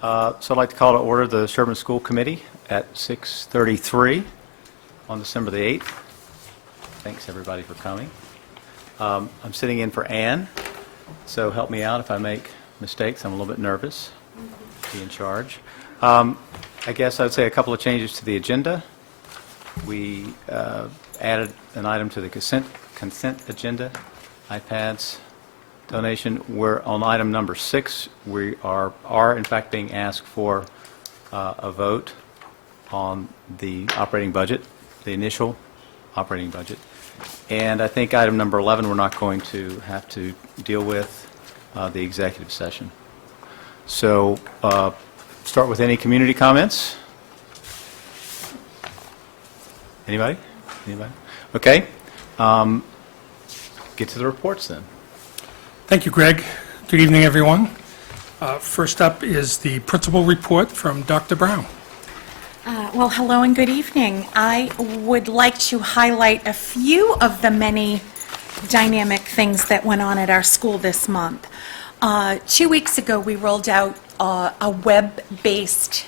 So I'd like to call to order the Sherborn School Committee at 6:33 on December the 8th. Thanks, everybody, for coming. I'm sitting in for Ann, so help me out if I make mistakes. I'm a little bit nervous to be in charge. I guess I would say a couple of changes to the agenda. We added an item to the consent agenda, iPads donation. We're on item number 6. We are in fact being asked for a vote on the operating budget, the initial operating budget. And I think item number 11 we're not going to have to deal with the executive session. So start with any community comments. Anybody? Anybody? Okay. Get to the reports then. Thank you, Greg. Good evening, everyone. First up is the principal report from Dr. Brown. Well, hello and good evening. I would like to highlight a few of the many dynamic things that went on at our school this month. 2 weeks ago, we rolled out a web-based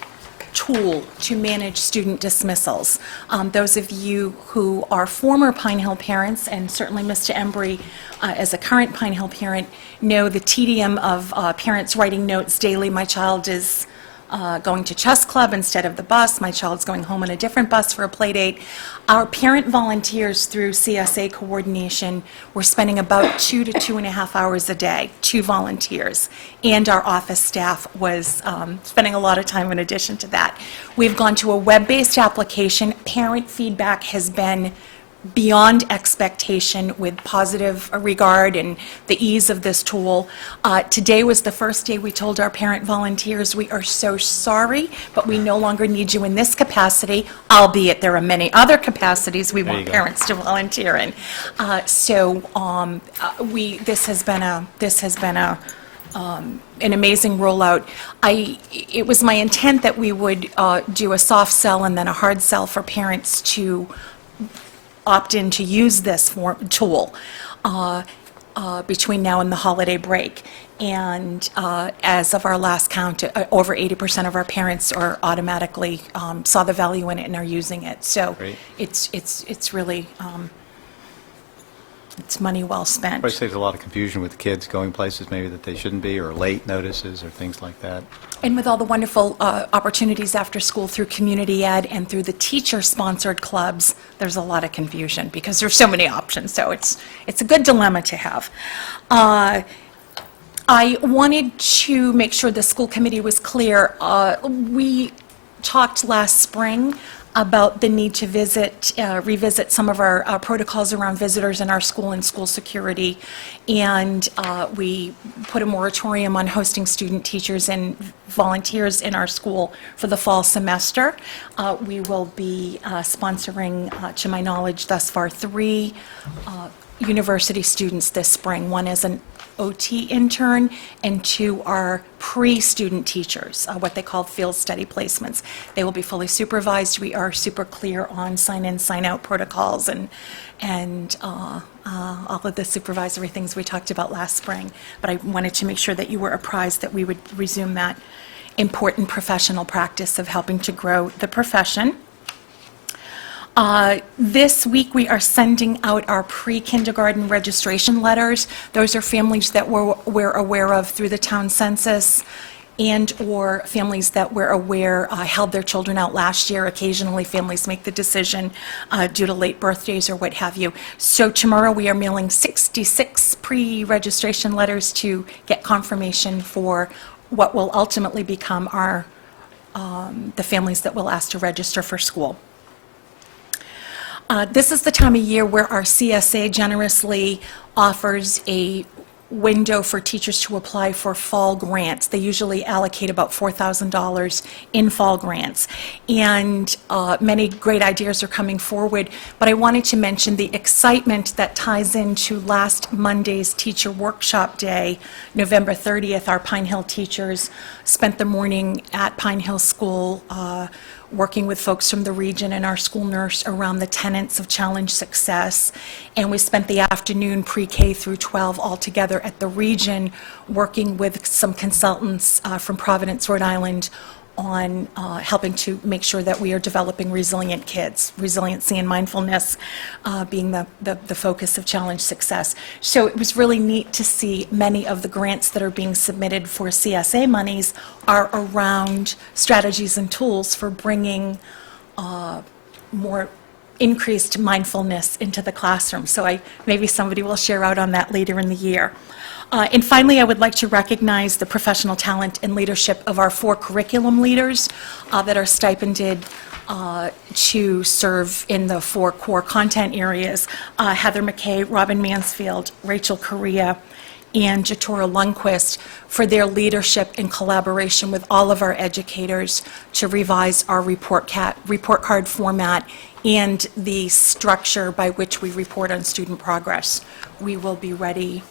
tool to manage student dismissals. Those of you who are former Pine Hill parents, and certainly Mr. Embry as a current Pine Hill parent, know the tedium of parents writing notes daily. My child is going to chess club instead of the bus. My child's going home on a different bus for a play date. Our parent volunteers through CSA coordination were spending about 2 to 2.5 hours a day, 2 volunteers, and our office staff was spending a lot of time in addition to that. We've gone to a web-based application. Parent feedback has been beyond expectation with positive regard and the ease of this tool. Today was the first day we told our parent volunteers, we are so sorry, but we no longer need you in this capacity, albeit there are many other capacities we want parents to volunteer in. This has been an amazing rollout. It was my intent that we would do a soft sell and then a hard sell for parents to opt in to use this tool between now and the holiday break. And as of our last count, over 80% of our parents are automatically saw the value in it and are using it. So Great. It's really it's money well spent. Probably saves a lot of confusion with the kids going places maybe that they shouldn't be, or late notices or things like that. And with all the wonderful opportunities after school through community ed and through the teacher-sponsored clubs, there's a lot of confusion because there's so many options. So it's a good dilemma to have. I wanted to make sure the school committee was clear. We talked last spring about the need to revisit some of our protocols around visitors in our school and school security, and we put a moratorium on hosting student teachers and volunteers in our school for the fall semester. We will be sponsoring, to my knowledge thus far, 3 university students this spring. One is an OT intern, and 2 are pre-student teachers, what they call field study placements. They will be fully supervised. We are super clear on sign-in, sign-out protocols and all of the supervisory things we talked about last spring. But I wanted to make sure that you were apprised that we would resume that important professional practice of helping to grow the profession. This week, we are sending out our pre-kindergarten registration letters. Those are families that we're aware of through the town census and/or families that we're aware held their children out last year. Occasionally, families make the decision due to late birthdays or what have you. So tomorrow, we are mailing 66 pre-registration letters to get confirmation for what will ultimately become the families that we'll ask to register for school. This is the time of year where our CSA generously offers a window for teachers to apply for fall grants. They usually allocate about $4,000 in fall grants. And many great ideas are coming forward, but I wanted to mention the excitement that ties into last Monday's teacher workshop day, November 30th. Our Pine Hill teachers spent the morning at Pine Hill School working with folks from the region and our school nurse around the tenets of challenge success. And we spent the afternoon pre-K through 12 all together at the region, working with some consultants from Providence, Rhode Island, on helping to make sure that we are developing resilient kids, resiliency and mindfulness being the focus of challenge success. So it was really neat to see many of the grants that are being submitted for CSA monies are around strategies and tools for bringing more increased mindfulness into the classroom. So maybe somebody will share out on that later in the year. And finally, I would like to recognize the professional talent and leadership of our 4 curriculum leaders that are stipended to serve in the 4 core content areas. Heather McKay, Robin Mansfield, Rachel Correa, and Jatora Lundquist for their leadership and collaboration with all of our educators to revise our report card format and the structure by which we report on student progress. We will be ready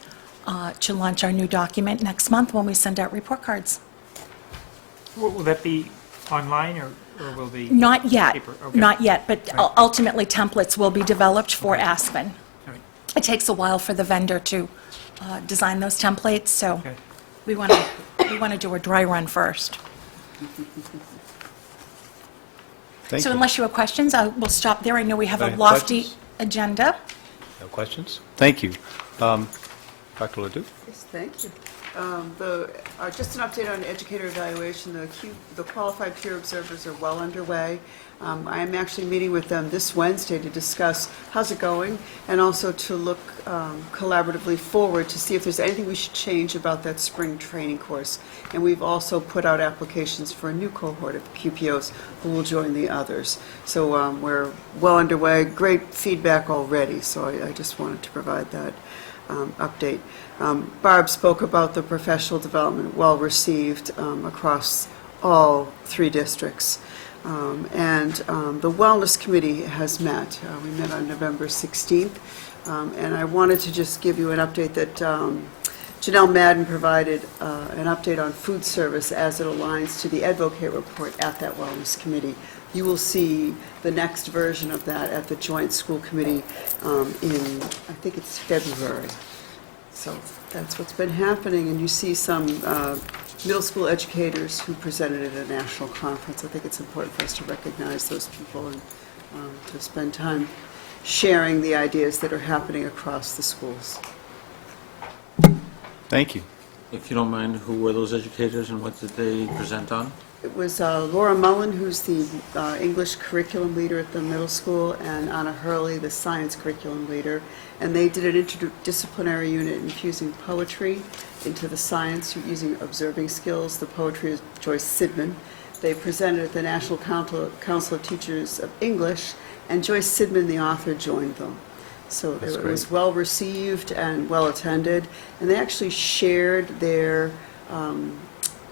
to launch our new document next month when we send out report cards. Will that be online or will the? Not yet, Paper, okay. not yet, but Right. ultimately templates will be developed for Aspen. All right. It takes a while for the vendor to design those templates, so Okay. we want to do a dry run first. Thank So you. unless you have questions, we'll stop there. I know we have a Any lofty questions? agenda. No questions? Thank you. Dr. Ledoux? Yes, thank you. Just an update on educator evaluation. The qualified peer observers are well underway. I am actually meeting with them this Wednesday to discuss how's it going and also to look collaboratively forward to see if there's anything we should change about that spring training course. And we've also put out applications for a new cohort of QPOs who will join the others. So we're well underway, great feedback already, so I just wanted to provide that update. Barb spoke about the professional development, well received across all 3 districts. And the Wellness Committee has met. We met on November 16th. And I wanted to just give you an update that Janelle Madden provided an update on food service as it aligns to the Advocate report at that Wellness Committee. You will see the next version of that at the Joint School Committee in, I think it's February. So that's what's been happening, and you see some middle school educators who presented at a national conference. I think it's important for us to recognize those people and to spend time sharing the ideas that are happening across the schools. Thank you. If you don't mind, who were those educators and what did they present on? It was Laura Mullen, who's the English curriculum leader at the middle school, and Anna Hurley, the science curriculum leader. And they did an interdisciplinary unit infusing poetry into the science using observing skills. The poetry is Joyce Sidman. They presented at the National Council of Teachers of English, and Joyce Sidman, the author, joined them. So That's it great. was well received and well attended, and they actually shared their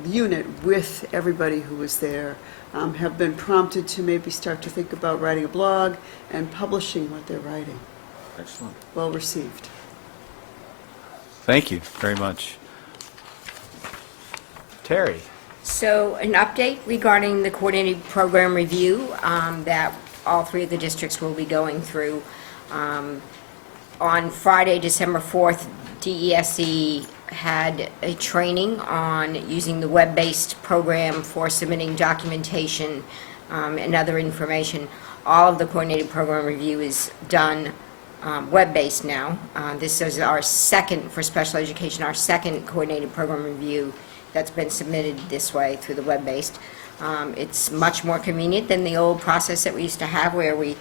unit with everybody who was there, have been prompted to maybe start to think about writing a blog and publishing what they're writing. Excellent. Well received. Thank you very much. Terry? So an update regarding the coordinated program review that all 3 of the districts will be going through. On Friday, December 4th, DESE had a training on using the web-based program for submitting documentation and other information. All of the coordinated program review is done web-based now. This is our second, for special education, our second coordinated program review that's been submitted this way through the web-based. It's much more convenient than the old process that we used to have where we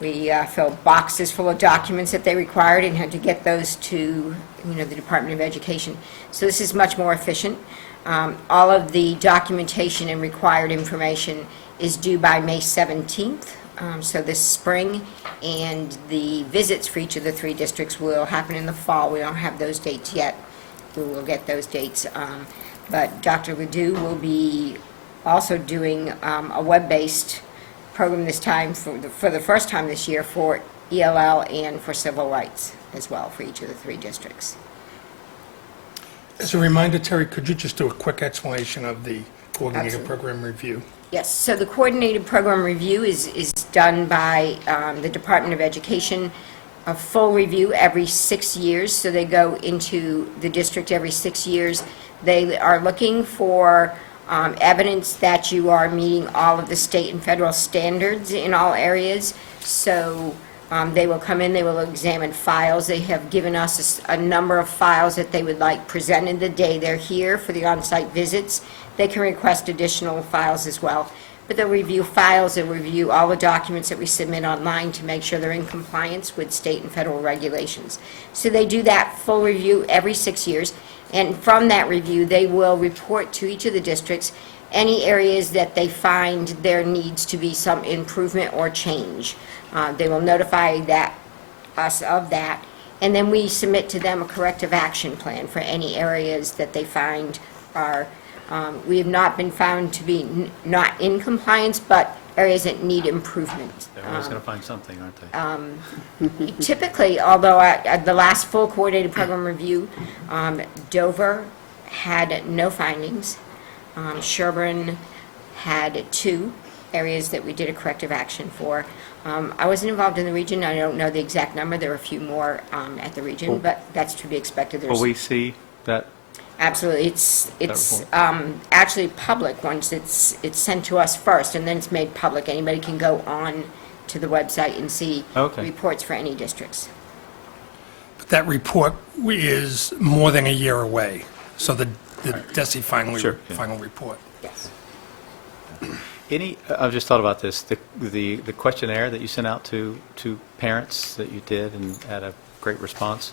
filled boxes full of documents that they required and had to get those to, the Department of Education. So this is much more efficient. All of the documentation and required information is due by May 17th, so this spring, and the visits for each of the 3 districts will happen in the fall. We don't have those dates yet. We will get those dates. But Dr. Ledoux will be also doing a web-based program this time, for the first time this year, for ELL and for civil rights as well, for each of the 3 districts. As a reminder, Terry, could you just do a quick explanation of the coordinated Absolutely. program review? Yes, so the coordinated program review is done by the Department of Education, a full review every 6 years, so they go into the district every 6 years. They are looking for evidence that you are meeting all of the state and federal standards in all areas. So they will come in, they will examine files. They have given us a number of files that they would like presented the day they're here for the on-site visits. They can request additional files as well. But they'll review files, they'll review all the documents that we submit online to make sure they're in compliance with state and federal regulations. So they do that full review every 6 years, and from that review, they will report to each of the districts any areas that they find there needs to be some improvement or change. They will notify us of that, and then we submit to them a corrective action plan for any areas that they find are, we have not been found to be not in compliance, but areas that need improvement. They're always going to find something, aren't they? Typically, although at the last full coordinated program review, Dover had no findings. Sherborn had 2 areas that we did a corrective action for. I wasn't involved in the region. I don't know the exact number. There were a few more at the region, but that's to be expected. Will we see that? Absolutely. It's actually public once it's sent to us first, and then it's made public. Anybody can go on to the website and see Okay. reports for any districts. But that report is more than a year away, so the DESI Sure, yeah. final report. Yes. I've just thought about this, the questionnaire that you sent out to parents that you did and had a great response.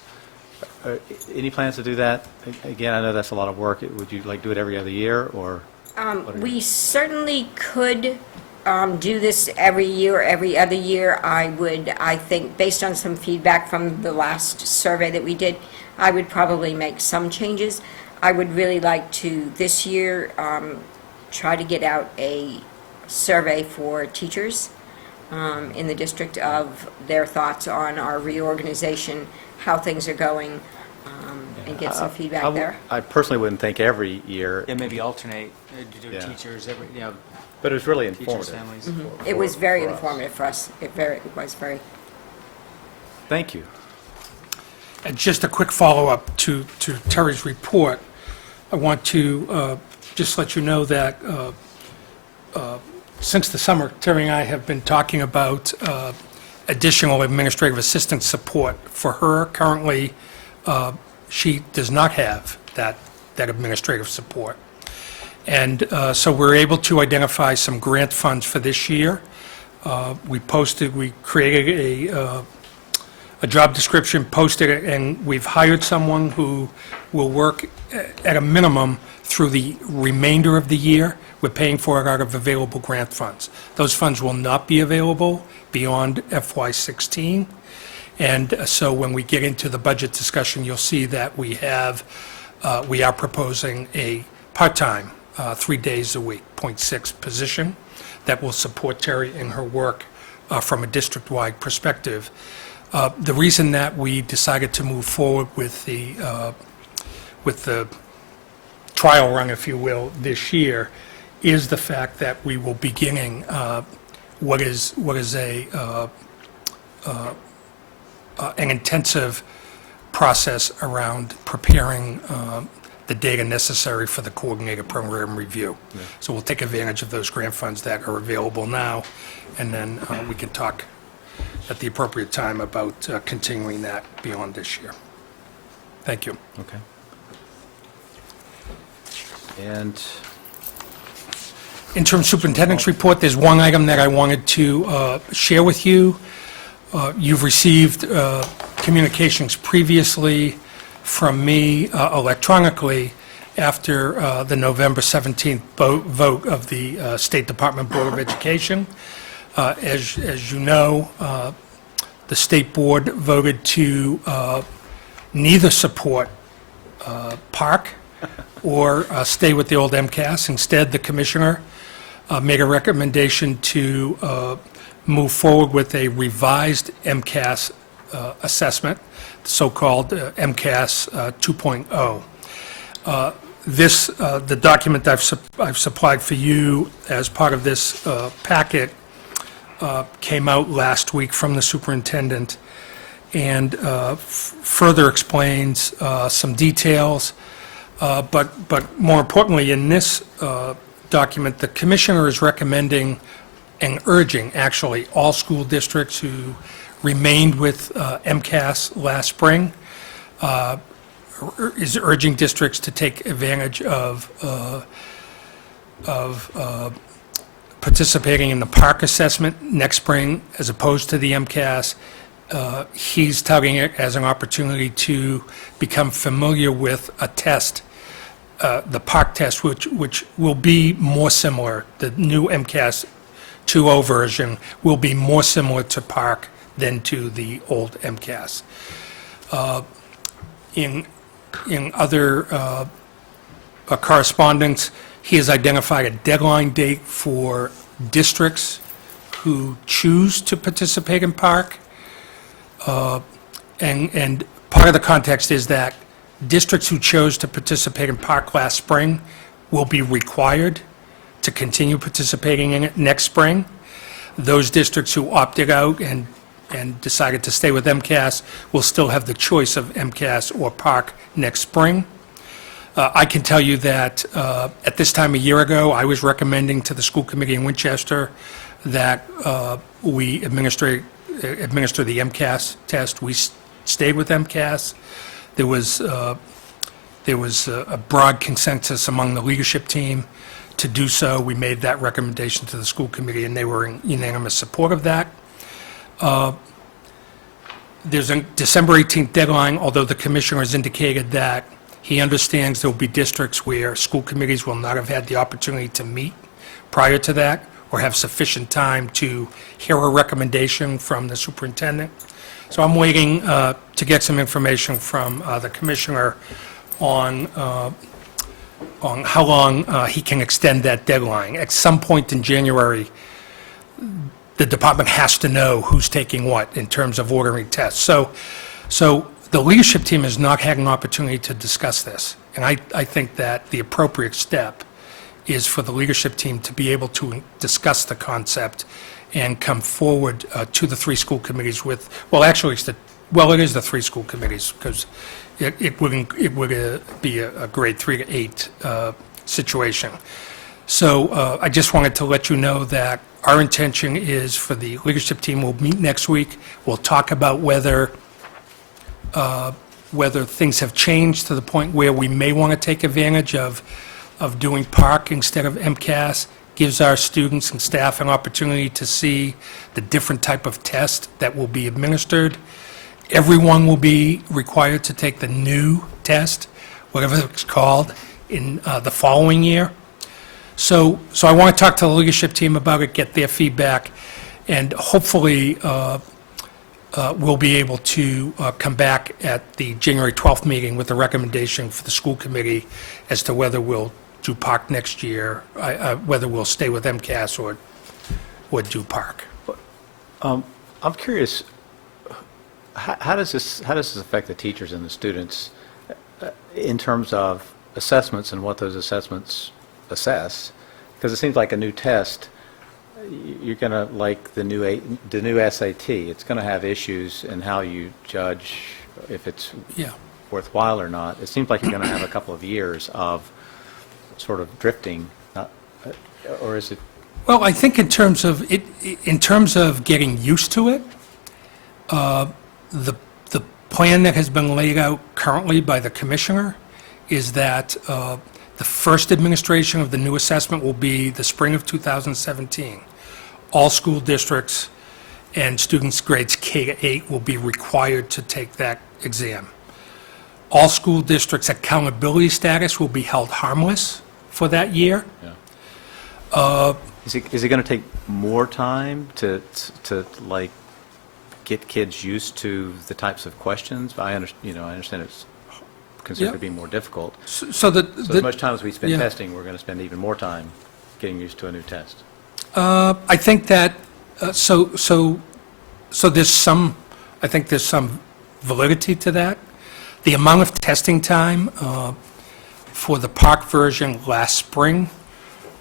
Any plans to do that? Again, I know that's a lot of work. Would you like do it every other year, or? We certainly could do this every year or every other year. I think, based on some feedback from the last survey that we did, I would probably make some changes. I would really like to, this year, try to get out a survey for teachers in the district of their thoughts on our reorganization, how things are going, and get some feedback there. I personally wouldn't think every year, Yeah, maybe alternate, do Yeah. teachers, every, you know, but it was really teachers' informative. families. It was very for us. informative for us. It was very. Thank you. And just a quick follow-up to Terry's report. I want to just let you know that since the summer, Terry and I have been talking about additional administrative assistance support for her. Currently, she does not have that administrative support. And so we're able to identify some grant funds for this year. We created a job description, posted it, and we've hired someone who will work at a minimum through the remainder of the year. We're paying for it out of available grant funds. Those funds will not be available beyond FY16. And so when we get into the budget discussion, you'll see that we are proposing a part-time, 3 days a week, 0.6 position that will support Terry in her work from a district-wide perspective. The reason that we decided to move forward with the trial run, if you will, this year is the fact that we will be beginning what is an intensive process around preparing the data necessary for the coordinated program review. So we'll take advantage of those grant funds that are available now, and then we can talk at the appropriate time about continuing that beyond this year. Thank you. Okay. And Interim Superintendent's Report, there's one item that I wanted to share with you. You've received communications previously from me electronically after the November 17th vote of the State Department Board of Education. As you know, the State Board voted to neither support Park or stay with the old MCAS. Instead, the Commissioner made a recommendation to move forward with a revised MCAS assessment, so-called MCAS 2.0. the document I've supplied for you as part of this packet came out last week from the superintendent and further explains some details. But more importantly, in this document, the commissioner is recommending and urging, actually, all school districts who remained with MCAS last spring, is urging districts to take advantage of participating in the park assessment next spring as opposed to the MCAS. He's touting it as an opportunity to become familiar with a test, the park test, which will be more similar. The new MCAS 2.0 version will be more similar to park than to the old MCAS. In other correspondence, he has identified a deadline date for districts who choose to participate in park. And part of the context is that districts who chose to participate in park last spring will be required to continue participating in it next spring. Those districts who opted out and decided to stay with MCAS will still have the choice of MCAS or park next spring. I can tell you that at this time a year ago, I was recommending to the school committee in Winchester that we administer the MCAS test. We stayed with MCAS. There was a broad consensus among the leadership team to do so. We made that recommendation to the school committee, and they were in unanimous support of that. There's a December 18th deadline, although the commissioner has indicated that he understands there will be districts where school committees will not have had the opportunity to meet prior to that or have sufficient time to hear a recommendation from the superintendent. So I'm waiting to get some information from the commissioner on how long he can extend that deadline. At some point in January, the department has to know who's taking what in terms of ordering tests. So the leadership team has not had an opportunity to discuss this. And I think that the appropriate step is for the leadership team to be able to discuss the concept and come forward to the three school committees with, well, actually, it is the three school committees, because it would be a grade 3 to 8 situation. So I just wanted to let you know that our intention is for the leadership team, we'll meet next week. We'll talk about whether things have changed to the point where we may want to take advantage of doing park instead of MCAS. Gives our students and staff an opportunity to see the different type of test that will be administered. Everyone will be required to take the new test, whatever it's called, in the following year. So I want to talk to the leadership team about it, get their feedback, and hopefully we'll be able to come back at the January 12th meeting with a recommendation for the school committee as to whether we'll do park next year, whether we'll stay with MCAS or do park. I'm curious, how does this affect the teachers and the students in terms of assessments and what those assessments assess? Because it seems like a new test, you're going to, like the new SAT, it's going to have issues in how you judge if it's worthwhile or not. It seems like you're going to have a couple of years of sort of drifting, or is it? Well, I think in terms of getting used to it, the plan that has been laid out currently by the commissioner is that the first administration of the new assessment will be the spring of 2017. All school districts and students grades K to 8 will be required to take that exam. All school districts' accountability status will be held harmless for that year. Is it going to take more time to like get kids used to the types of questions? I understand it's considered to be more difficult. So as much time as we spend yeah. testing, we're going to spend even more time getting used to a new test. I think that so there's some validity to that. The amount of testing time for the Park version last spring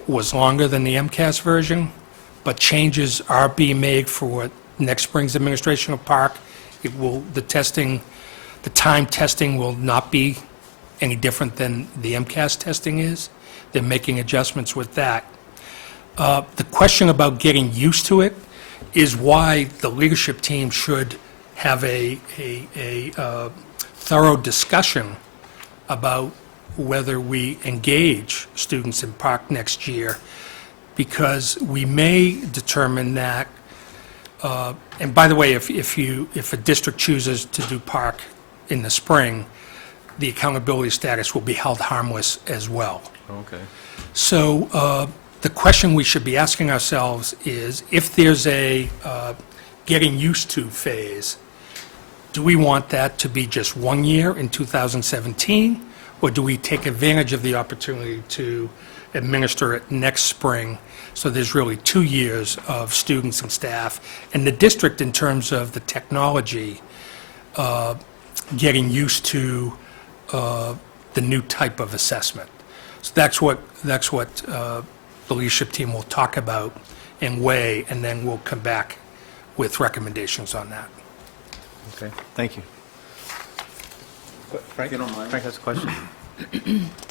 was longer than the MCAS version, but changes are being made for next spring's administration of Park. It will, the time testing will not be any different than the MCAS testing is. They're making adjustments with that. The question about getting used to it is why the leadership team should have a thorough discussion about whether we engage students in Park next year, because we may determine that, and by the way, if a district chooses to do Park in the spring, the accountability status will be held harmless as well. Okay. So the question we should be asking ourselves is, if there's a getting used to phase, do we want that to be just 1 year in 2017? Or do we take advantage of the opportunity to administer it next spring? So there's really 2 years of students and staff, and the district, in terms of the technology, getting used to the new type of assessment. So that's what the leadership team will talk about and weigh, and then we'll come back with recommendations on that. Okay, thank you. Frank? If you don't mind. Frank has a question?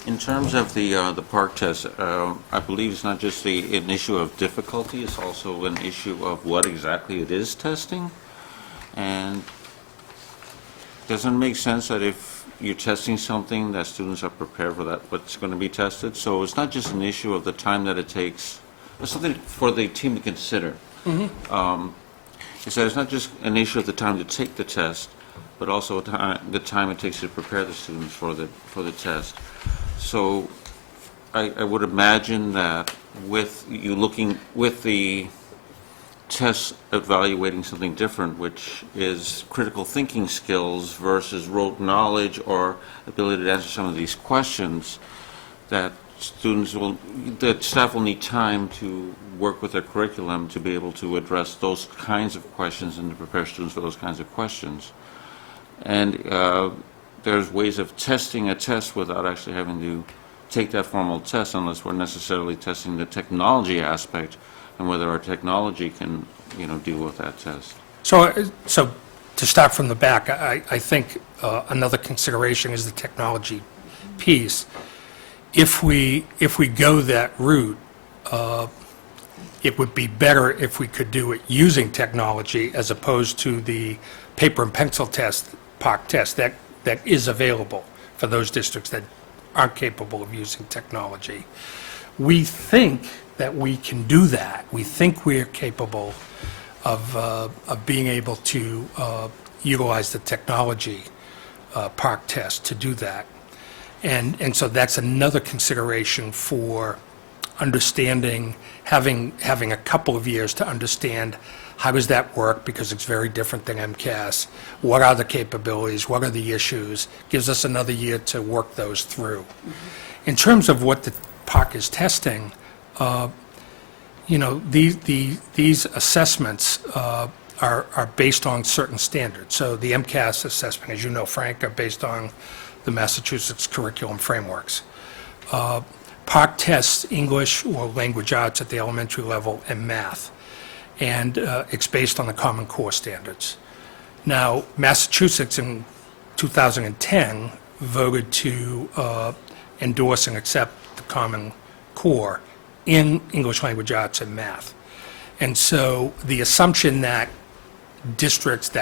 In terms of the park test, I believe it's not just an issue of difficulty, it's also an issue of what exactly it is testing. And doesn't it make sense that if you're testing something, that students are prepared for that, what's going to be tested? So it's not just an issue of the time that it takes, it's something for the team to consider. Is that it's not just an issue of the time to take the test, but also the time it takes to prepare the students for the test. So I would imagine that with the test evaluating something different, which is critical thinking skills versus rote knowledge or ability to answer some of these questions, that staff will need time to work with their curriculum to be able to address those kinds of questions and to prepare students for those kinds of questions. And there's ways of testing a test without actually having to take that formal test, unless we're necessarily testing the technology aspect and whether our technology can, deal with that test. So to start from the back, I think another consideration is the technology piece. If we go that route, it would be better if we could do it using technology as opposed to the paper and pencil test, POC test, that is available for those districts that aren't capable of using technology. We think that we can do that. We think we're capable of being able to utilize the technology POC test to do that. And so that's another consideration for understanding, having a couple of years to understand how does that work, because it's very different than MCAS. What are the capabilities? What are the issues? Gives us another year to work those through. In terms of what the POC is testing, these assessments are based on certain standards. So the MCAS assessment, as you know, Frank, are based on the Massachusetts curriculum frameworks. POC tests English or language arts at the elementary level and math, and it's based on the Common Core standards. Now, Massachusetts in 2010 voted to endorse and accept the Common Core in English language arts and math. And so the assumption that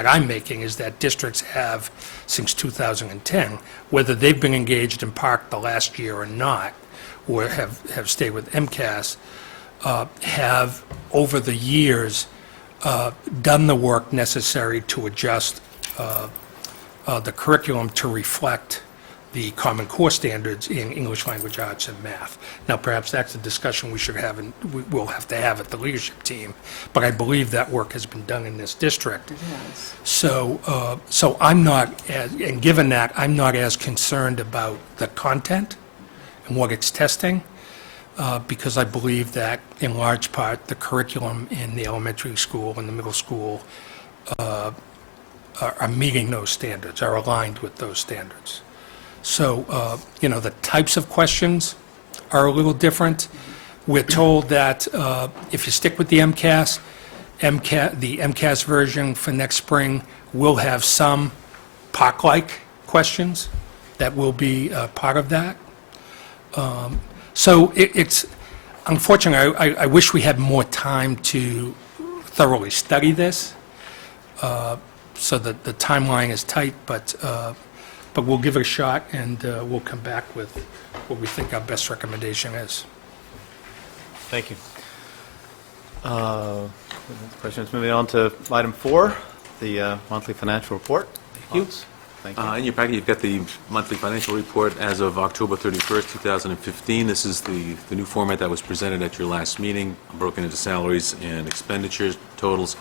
I'm making is that districts have, since 2010, whether they've been engaged in POC the last year or not, or have stayed with MCAS, have, over the years, done the work necessary to adjust the curriculum to reflect the Common Core standards in English language arts and math. Now, perhaps that's a discussion we should have, and we'll have to have at the leadership team, but I believe that work has been done in this district. So I'm not, and given that, I'm not as concerned about the content and what it's testing, because I believe that, in large part, the curriculum in the elementary school and the middle school are meeting those standards, are aligned with those standards. So, the types of questions are a little different. We're told that if you stick with the MCAS, the MCAS version for next spring will have some POC-like questions that will be part of that. So it's, unfortunately, I wish we had more time to thoroughly study this, so that the timeline is tight, but we'll give it a shot, and we'll come back with what we think our best recommendation is. Thank you. Questions, moving on to item 4, the monthly financial report. Thank you. In your packet, you've got the monthly financial report as of October 31st, 2015. This is the new format that was presented at your last meeting, broken into salaries and expenditures totals.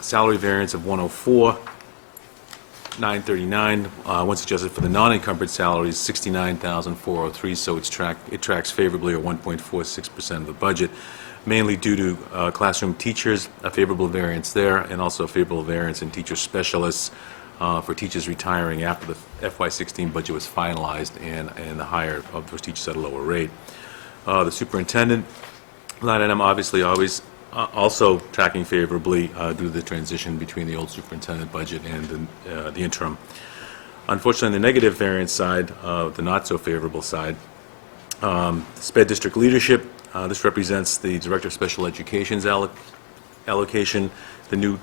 Salary variance of 104,939. Once adjusted for the non-encumbered salaries, 69,403. So it tracks favorably, or 1.46% of the budget, mainly due to classroom teachers, a favorable variance there, and also a favorable variance in teacher specialists for teachers retiring after the FY16 budget was finalized, and the hire of those teachers at a lower rate. The superintendent line item, obviously, always also tracking favorably due to the transition between the old superintendent budget and the interim. Unfortunately, on the negative variance side, the not so favorable side, SPED district leadership, this represents the Director of Special Education's allocation, the new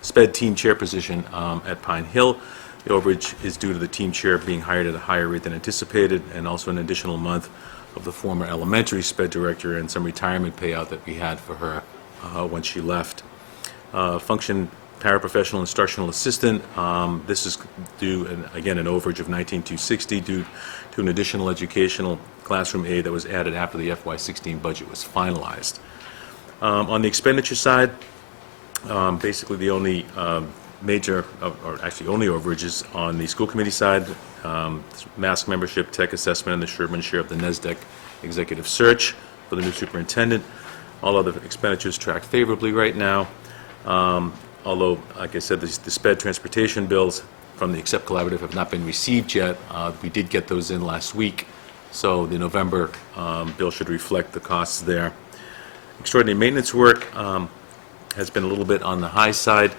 SPED team chair position at Pine Hill. The overage is due to the team chair being hired at a higher rate than anticipated, and also an additional month of the former elementary SPED director and some retirement payout that we had for her when she left. Function paraprofessional instructional assistant, this is due, again, an overage of $19,260 due to an additional educational classroom aide that was added after the FY16 budget was finalized. On the expenditure side, basically the only major, or actually only overages on the school committee side, mask membership, tech assessment, and the Sherborn share of the NESDEC executive search for the new superintendent. All other expenditures track favorably right now. Although, like I said, the SPED transportation bills from the Accept Collaborative have not been received yet. We did get those in last week, so the November bill should reflect the costs there. Extraordinary maintenance work has been a little bit on the high side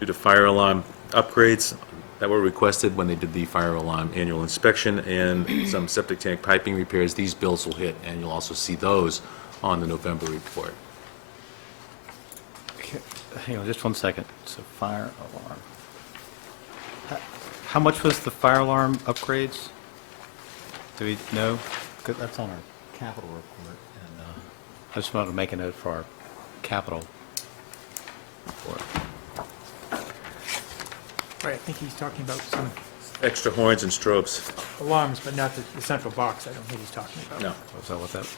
due to fire alarm upgrades that were requested when they did the fire alarm annual inspection, and some septic tank piping repairs. These bills will hit, and you'll also see those on the November report. Hang on just one second. So fire alarm. How much was the fire alarm upgrades? Do we know? Good, that's on our capital report. And I just wanted to make a note for our capital report. Right, I think he's talking about some Extra horns and strobes. alarms, but not the central box, I don't think he's talking about. No. Is that what that is?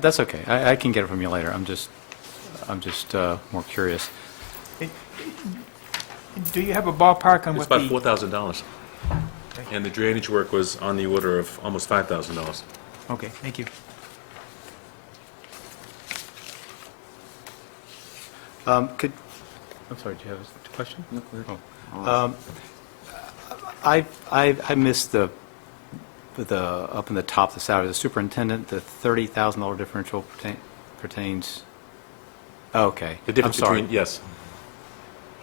That's okay. I can get it from you later. I'm just more curious. Do you have a ballpark on It's what about the... $4,000. And the drainage work was on the order of almost $5,000. Okay, thank you. I'm sorry, do you have a question? No, go ahead. Oh. I missed the up in the top, the salary, the superintendent, the $30,000 differential pertains, okay. The difference I'm sorry. between, yes,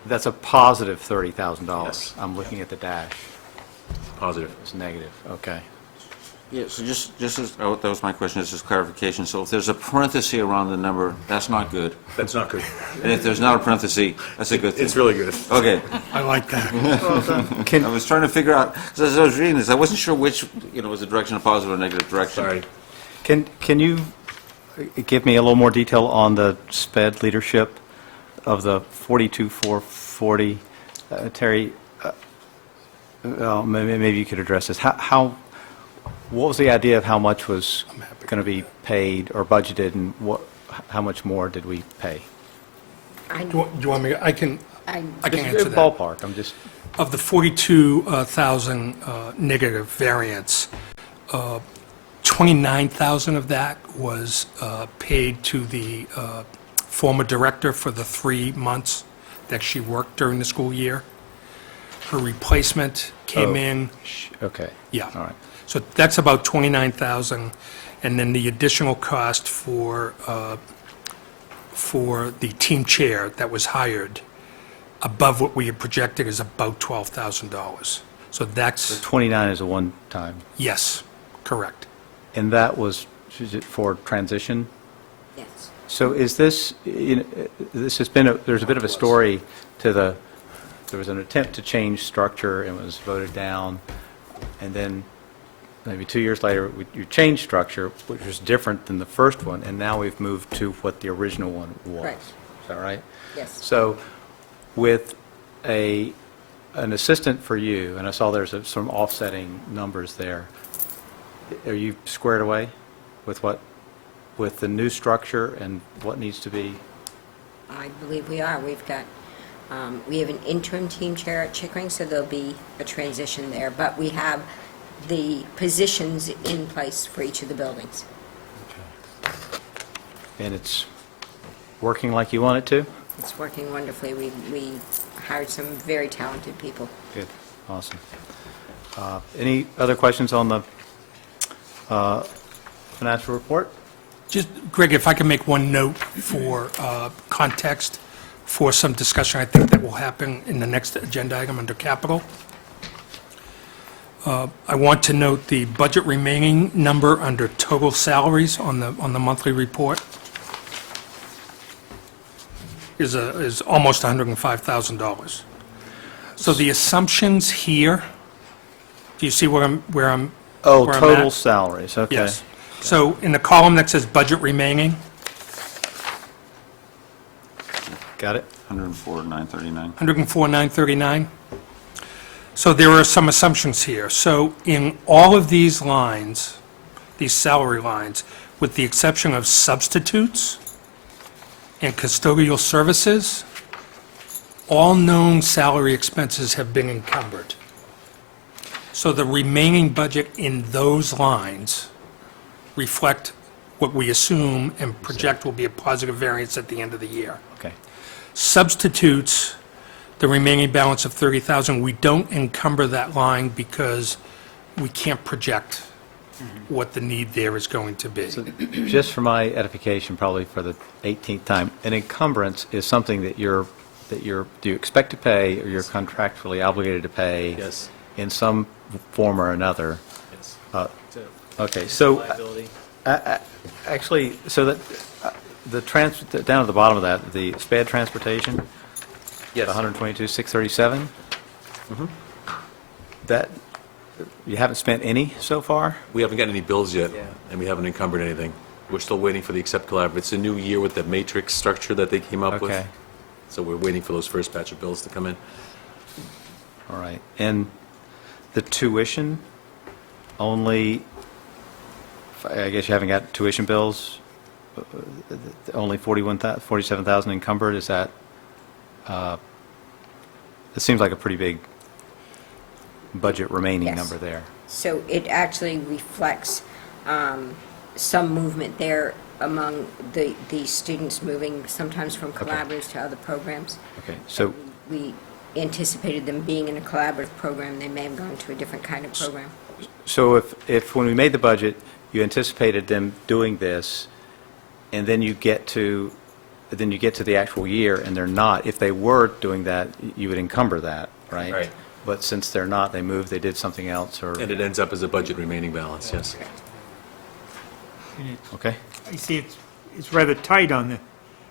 That's a positive $30,000. Yes. I'm looking at the dash. positive. It's negative, okay. Yeah, so just as, that was my question, just as clarification. So if there's a parenthesis around the number, that's not good. That's not good. And if there's not a parenthesis, that's a good thing. It's really good. Okay. I like that. I was trying to figure out, 'cause as I was reading this, I wasn't sure which, was the direction of positive or negative direction. Sorry. Can you give me a little more detail on the SPED leadership of the 42,440? Terry, maybe you could address this. What was the idea of how much was going to be paid or budgeted, and how much more did we pay? Do you want me, I can Just answer that. ballpark, I'm just, Of the 42,000 negative variance, 29,000 of that was paid to the former director for the 3 months that she worked during the school year. Her replacement came Oh. in, Okay. yeah. All right. So that's about 29,000, and then the additional cost for the team chair that was hired above what we had projected is about $12,000. So that's, 29 is a one-time, yes, correct. and that was for transition? Yes. So is this, this has been, there's a bit of a story to there was an attempt to change structure and was voted down, and then maybe 2 years later, you changed structure, which was different than the first one, and now we've moved to what the original one was. Right. Is that right? Yes. So with an assistant for you, and I saw there's some offsetting numbers there, are you squared away with with the new structure and what needs to be? I believe we are. We have an interim team chair at Chickering, so there'll be a transition there, but we have the positions in place for each of the buildings. And it's working like you want it to? It's working wonderfully. We hired some very talented people. Good, awesome. Any other questions on the financial report? Just, Greg, if I can make one note for context for some discussion I think that will happen in the next agenda item under capital. I want to note the budget remaining number under total salaries on the monthly report is almost $105,000. So the assumptions here, do you see where I'm Oh, where I'm total at? salaries, okay. Yes. So in the column that says budget remaining, Got it? 104,939. 104,939. So there are some assumptions here. So in all of these lines, these salary lines, with the exception of substitutes and custodial services, all known salary expenses have been encumbered. So the remaining budget in those lines reflect what we assume and project will be a positive variance at the end of the year. Okay. Substitutes, the remaining balance of 30,000, we don't encumber that line because we can't project what the need there is going to be. So just for my edification, probably for the 18th time, an encumbrance is something that do you expect to pay or you're contractually obligated to pay? Yes. In some form or another? Yes. Okay, so Liability. actually, so that down at the bottom of that, the SPAD transportation, Yes. 122,637. That you haven't spent any so far? We haven't gotten any bills yet, Yeah. and we haven't encumbered anything. We're still waiting for the Accept Collaborative. It's a new year with the matrix structure that they came up with. Okay. So we're waiting for those first batch of bills to come in. All right. And the tuition, only, I guess you haven't got tuition bills, only 47,000 encumbered, is that, it seems like a pretty big budget remaining Yes. number there. So it actually reflects some movement there among the students moving sometimes from collaboratives to other programs. Okay, so, We anticipated them being in a collaborative program, they may have gone to a different kind of program. so if when we made the budget, you anticipated them doing this, and then you get to the actual year and they're not, if they were doing that, you would encumber that, right? Right. But since they're not, they moved, they did something else, or, And it ends up as a budget remaining balance, yes. And okay? I see it's rather tight on the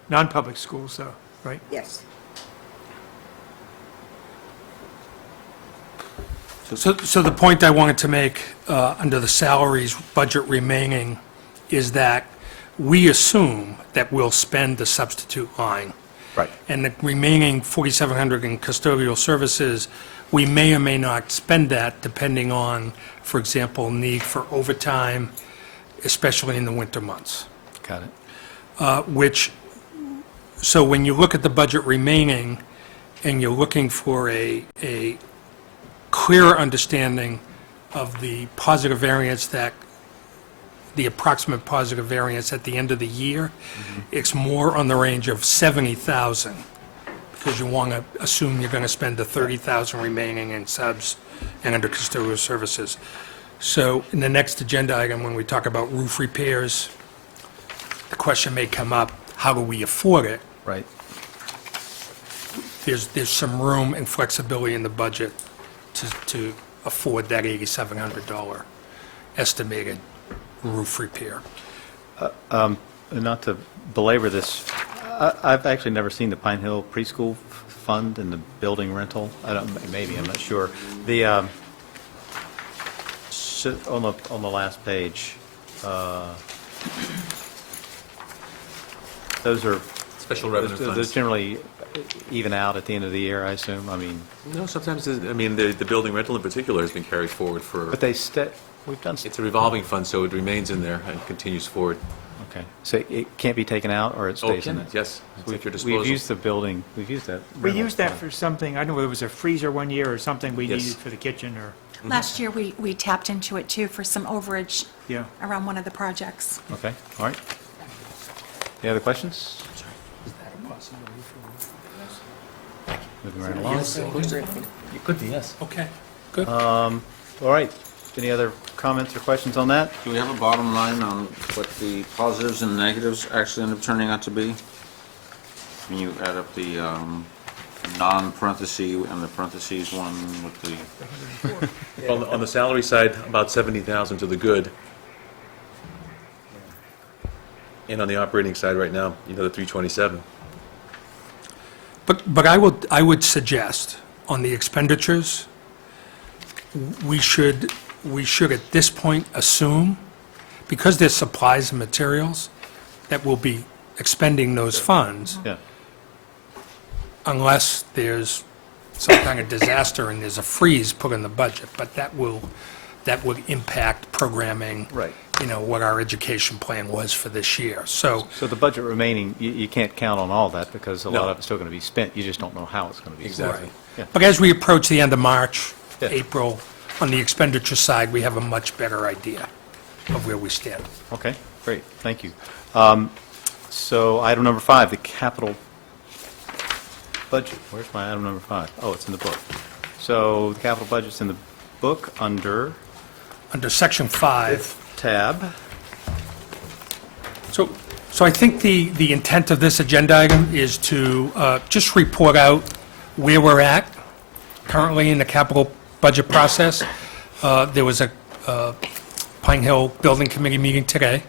non-public schools, though, right? Yes. So the point I wanted to make under the salaries budget remaining is that we assume that we'll spend the substitute line. Right. And the remaining 4,700 in custodial services, we may or may not spend that depending on, for example, need for overtime, especially in the winter months. Got it. So when you look at the budget remaining and you're looking for a clearer understanding of the positive variance the approximate positive variance at the end of the year, it's more on the range of 70,000 because you want to assume you're going to spend the 30,000 remaining in subs and under custodial services. So in the next agenda item, when we talk about roof repairs, the question may come up, how do we afford it? Right. There's some room and flexibility in the budget to afford that $8,700 estimated roof repair. Not to belabor this, I've actually never seen the Pine Hill Preschool Fund and the building rental. I don't, maybe, I'm not sure. The, on the last page, those are, Special revenue those funds. generally even out at the end of the year, I assume? I mean, No, sometimes, I mean, the building rental in particular has been carried forward for, but they, we've done, it's a revolving fund, so it remains in there and continues forward. okay. So it can't be taken out, or it Oh, stays in can it? it? Yes, it's at your We've disposal. used the building, we've used that. We rental used that fund. for something, I don't know whether it was a freezer one year or something we Yes. needed for the kitchen or, Last year, we tapped into it too for some overage yeah. around one of the projects. Okay, all right. Any other questions? Moving right along. It could be, yes. Okay, good. All right. Any other comments or questions on that? Do we have a bottom line on what the positives and negatives actually end up turning out to be? When you add up the non-parentheses and the parentheses one with the, On the salary side, about 70,000 to the good. And on the operating side right now, the 327. But I would suggest, on the expenditures, we should at this point assume, because there's supplies and materials, that we'll be expending those funds Yeah. unless there's some kind of disaster and there's a freeze put in the budget, but that would impact programming. Right. What our education plan was for this year. So, So the budget remaining, you can't count on all that because a lot No. of it's still going to be spent. You just don't know how it's going to be spent. Exactly. Yeah. but as we approach the end of March, Yeah. April, on the expenditure side, we have a much better idea of where we stand. Okay, great, thank you. So item number 5, the capital budget. Where's my item number 5? Oh, it's in the book. So the capital budget's in the book under Under Section 5, tab. so I think the intent of this agenda item is to just report out where we're at currently in the capital budget process. There was a Pine Hill Building Committee meeting today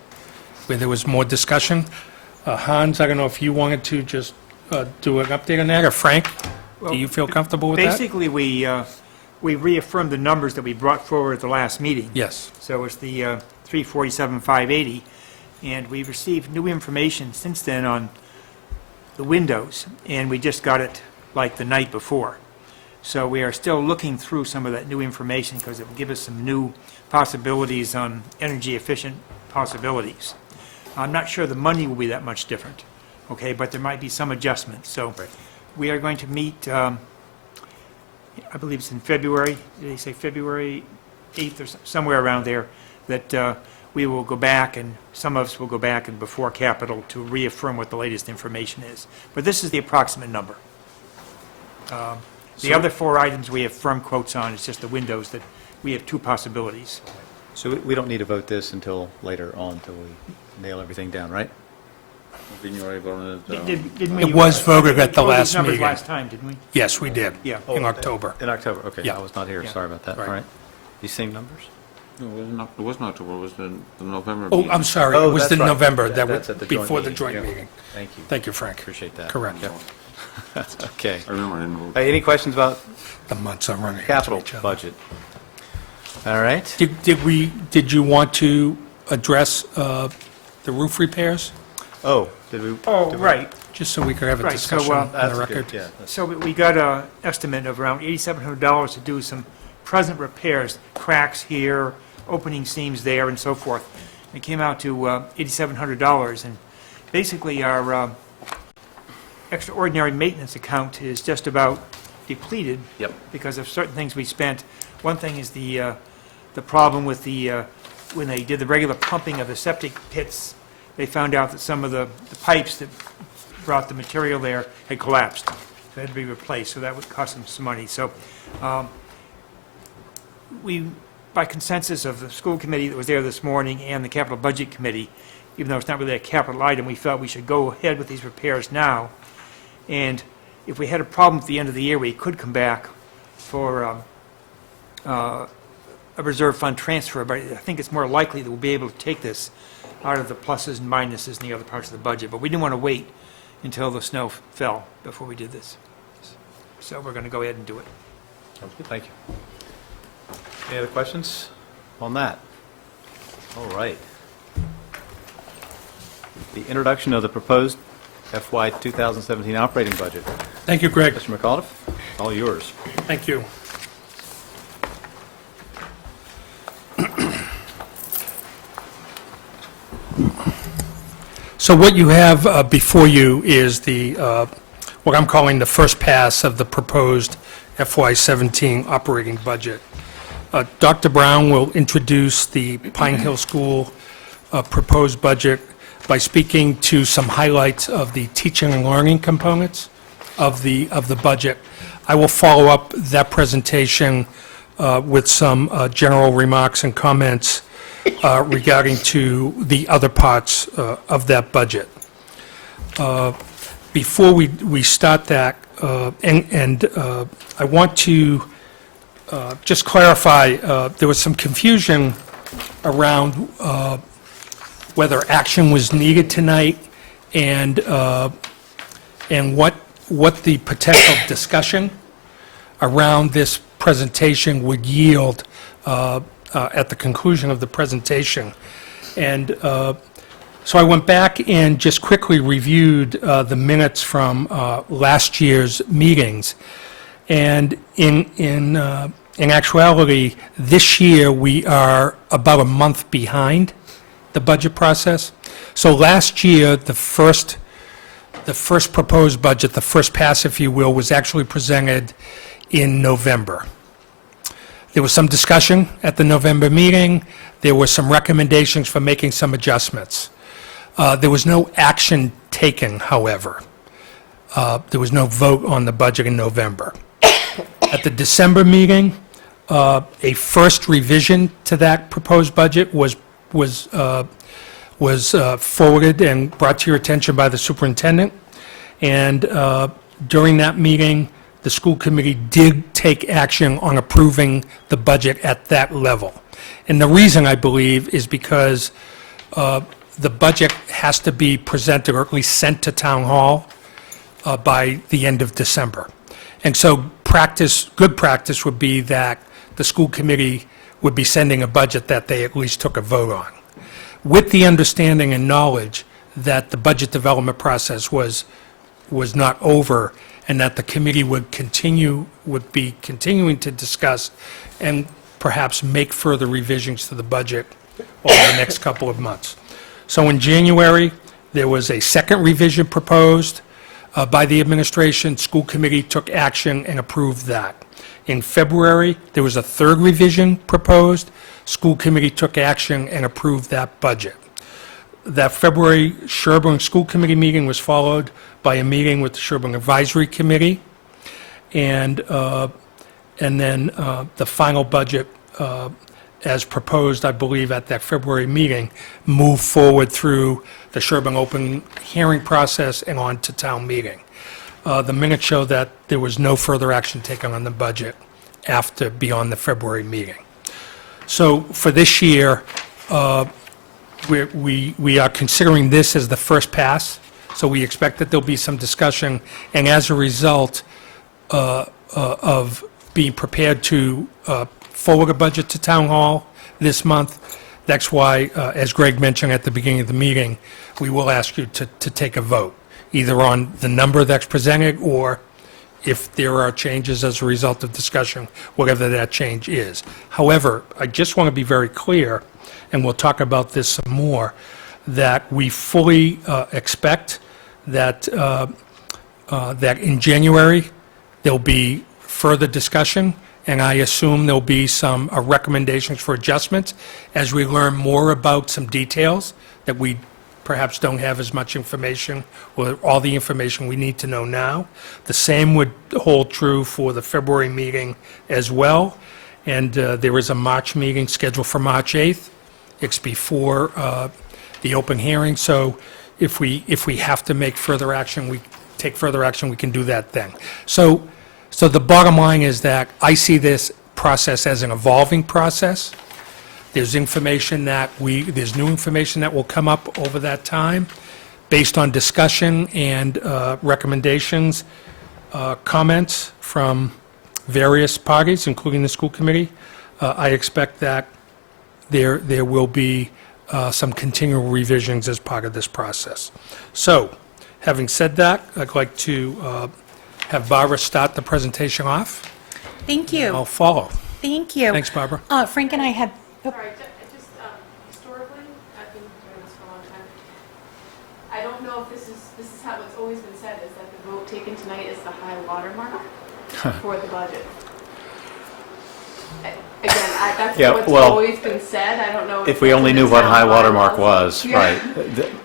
where there was more discussion. Hans, I don't know if you wanted to just do an update on that, or Frank, do you feel comfortable with that? Basically, we reaffirmed the numbers that we brought forward at the last meeting. Yes. So it's the 347,580, and we received new information since then on the windows, and we just got it like the night before. So we are still looking through some of that new information because it will give us some new possibilities on energy-efficient possibilities. I'm not sure the money will be that much different, okay, but there might be some adjustments. So we are going to meet, I believe it's in February, did they say February 8th or somewhere around there, that we will go back, and some of us will go back and before capital to reaffirm what the latest information is. But this is the approximate number. The other 4 items we have firm quotes on, it's just the windows that we have 2 possibilities. So we don't need to vote this until later on, until we nail everything down, right? didn't you already vote on it? Didn't we? It was voted at the We voted last these numbers meeting. last time, didn't we? Yes, we did. Yeah. In October. In October, okay. Yeah. I was not here, Yeah. sorry about that. All Right. right. These same numbers? No, it wasn't October, it was the November Oh, meeting. I'm sorry, it Oh, was the that's right. November, That- that was that's at the joint before the meeting. joint Yeah. meeting. Thank you. Thank you, Frank. Appreciate that. Correct. Yep. Okay. I remember, I didn't vote. Hey, any questions about The months are running into capital each other. budget? All right. Did you want to address the roof repairs? Oh, did we? Oh, did we- right. Just so we could have a Right, so, discussion on That's the good, record? yeah. that's- So we got an estimate of around $8,700 to do some present repairs, cracks here, opening seams there, and so forth. It came out to $8,700, and basically our extraordinary maintenance account is just about depleted. Yep. Because of certain things we spent. One thing is the problem with when they did the regular pumping of the septic pits, they found out that some of the pipes that brought the material there had collapsed. It had to be replaced, so that would cost them some money. So we, by consensus of the school committee that was there this morning and the capital budget committee, even though it's not really a capital item, we felt we should go ahead with these repairs now. And if we had a problem at the end of the year, we could come back for a reserve fund transfer, but I think it's more likely that we'll be able to take this out of the pluses and minuses in the other parts of the budget. But we didn't want to wait until the snow fell before we did this. So we're going to go ahead and do it. Sounds good, thank you. Any other questions on that? All right. The introduction of the proposed FY 2017 operating budget. Thank you, Greg. Mr. McAuliffe, all yours. Thank you. So what you have before you is the, what I'm calling the first pass of the proposed FY17 operating budget. Dr. Brown will introduce the Pine Hill School proposed budget by speaking to some highlights of the teaching and learning components of the budget. I will follow up that presentation with some general remarks and comments regarding to the other parts of that budget. Before we start that, I want to just clarify, there was some confusion around whether action was needed tonight and what the potential discussion around this presentation would yield at the conclusion of the presentation. And so I went back and just quickly reviewed the minutes from last year's meetings. And in actuality, this year, we are about a month behind the budget process. So last year, the first proposed budget, the first pass, if you will, was actually presented in November. There was some discussion at the November meeting. There were some recommendations for making some adjustments. There was no action taken, however. There was no vote on the budget in November. At the December meeting, a first revision to that proposed budget was forwarded and brought to your attention by the superintendent. And during that meeting, the school committee did take action on approving the budget at that level. And the reason, I believe, is because the budget has to be presented, or at least sent to town hall by the end of December. And so good practice would be that the school committee would be sending a budget that they at least took a vote on, with the understanding and knowledge that the budget development process was not over, and that the committee would be continuing to discuss and perhaps make further revisions to the budget over the next couple of months. So in January, there was a second revision proposed by the administration. School committee took action and approved that. In February, there was a third revision proposed. School committee took action and approved that budget. That February Sherborn School Committee meeting was followed by a meeting with the Sherborn Advisory Committee, and then the final budget, as proposed, I believe, at that February meeting, moved forward through the Sherborn open hearing process and on to town meeting. The minutes show that there was no further action taken on the budget beyond the February meeting. So for this year, we are considering this as the first pass, so we expect that there'll be some discussion, and as a result of being prepared to forward a budget to town hall this month, that's why, as Greg mentioned at the beginning of the meeting, we will ask you to take a vote, either on the number that's presented, or if there are changes as a result of discussion, whatever that change is. However, I just want to be very clear, and we'll talk about this some more, that we fully expect that that in January, there'll be further discussion, and I assume there'll be some recommendations for adjustments as we learn more about some details that we perhaps don't have as much information or all the information we need to know now. The same would hold true for the February meeting as well. And there is a March meeting scheduled for March 8th. It's before the open hearing, so if we have to make further action, we take further action, we can do that then. So the bottom line is that I see this process as an evolving process. There's information there's new information that will come up over that time based on discussion and recommendations, comments from various parties, including the school committee. I expect that there will be some continual revisions as part of this process. So, having said that, I'd like to have Barbara start the presentation off. Thank you. I'll follow. Thank you. Thanks, Barbara. Frank and I had, Sorry, just historically, I've been doing this for a long time. I don't know if this is how it's always been said, is that the vote taken tonight is the high water mark for the budget. Again, that's Yeah, what's well, always been said. I don't know. If we only knew what high water mark was, Yeah. right.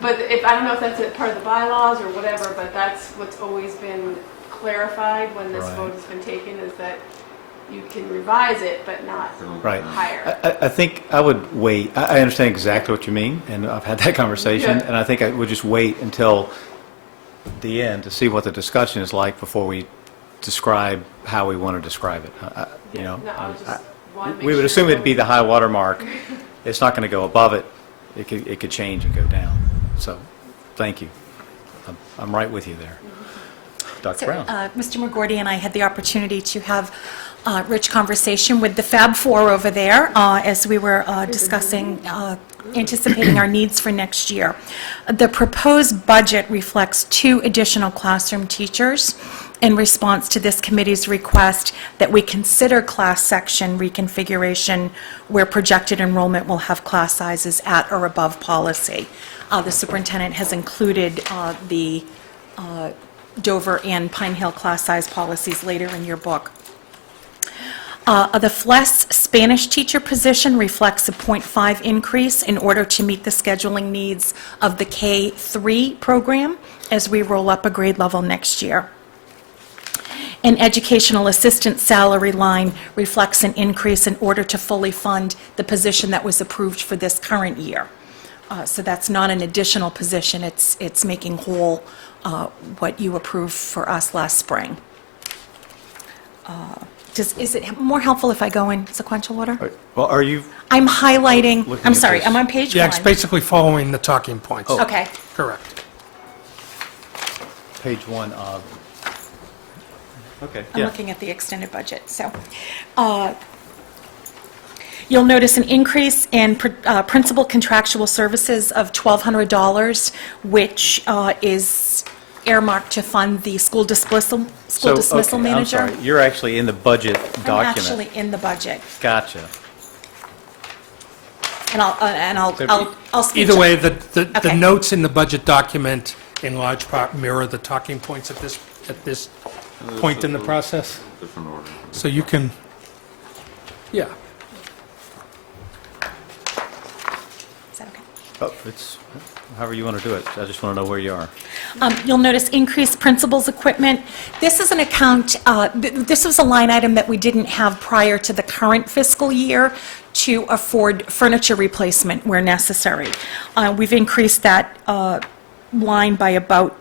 But I don't know if that's a part of the bylaws or whatever, but that's what's always been clarified when this Right. vote has been taken, is that you can revise it, but not Right. higher. I think I would wait. I understand exactly what you mean, and I've had that conversation, Yeah. and I think I would just wait until the end to see what the discussion is like before we describe how we want to describe it. You know, No, I was just wanted to make we would sure assume it'd that- be the high water mark. It's not going to go above it. It could change and go down. So, thank you. I'm right with you there. Dr. so, Brown. Mr. McGordy and I had the opportunity to have a rich conversation with the Fab Four over there as we were discussing, anticipating our needs for next year. The proposed budget reflects 2 additional classroom teachers in response to this committee's request that we consider class section reconfiguration where projected enrollment will have class sizes at or above policy. The superintendent has included the Dover and Pine Hill class size policies later in your book. The FLES Spanish teacher position reflects a .5 increase in order to meet the scheduling needs of the K-3 program as we roll up a grade level next year. An educational assistant salary line reflects an increase in order to fully fund the position that was approved for this current year. So that's not an additional position, it's making whole what you approved for us last spring. Is it more helpful if I go in sequential order? Well, are you, I'm highlighting, Looking I'm at sorry, this. I'm on page 1. Yeah, it's basically following the talking points. Okay. Correct. page 1 of, okay, I'm yeah. looking at the extended budget, so. You'll notice an increase in principal contractual services of $1,200, which is earmarked to fund the school dismissal Okay, manager. I'm sorry, you're actually in the budget I'm document. actually in the budget, Gotcha. and I'll speak Either to- way, the Okay. notes in the budget document in large part mirror the talking points at this point in the process. Different order. So you can, yeah. Is that okay? Oh, it's, however you want to do it. I just want to know where you are. You'll notice increased principals equipment. This is an account, this was a line item that we didn't have prior to the current fiscal year to afford furniture replacement where necessary. We've increased that line by about,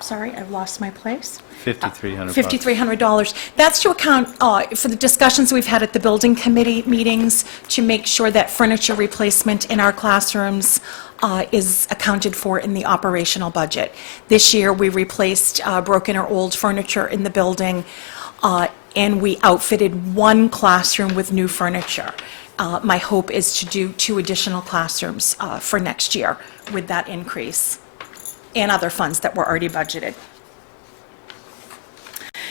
sorry, I've lost my place. $5,300. $5,300. That's to account for the discussions we've had at the building committee meetings to make sure that furniture replacement in our classrooms is accounted for in the operational budget. This year, we replaced broken or old furniture in the building, and we outfitted 1 classroom with new furniture. My hope is to do 2 additional classrooms for next year with that increase and other funds that were already budgeted.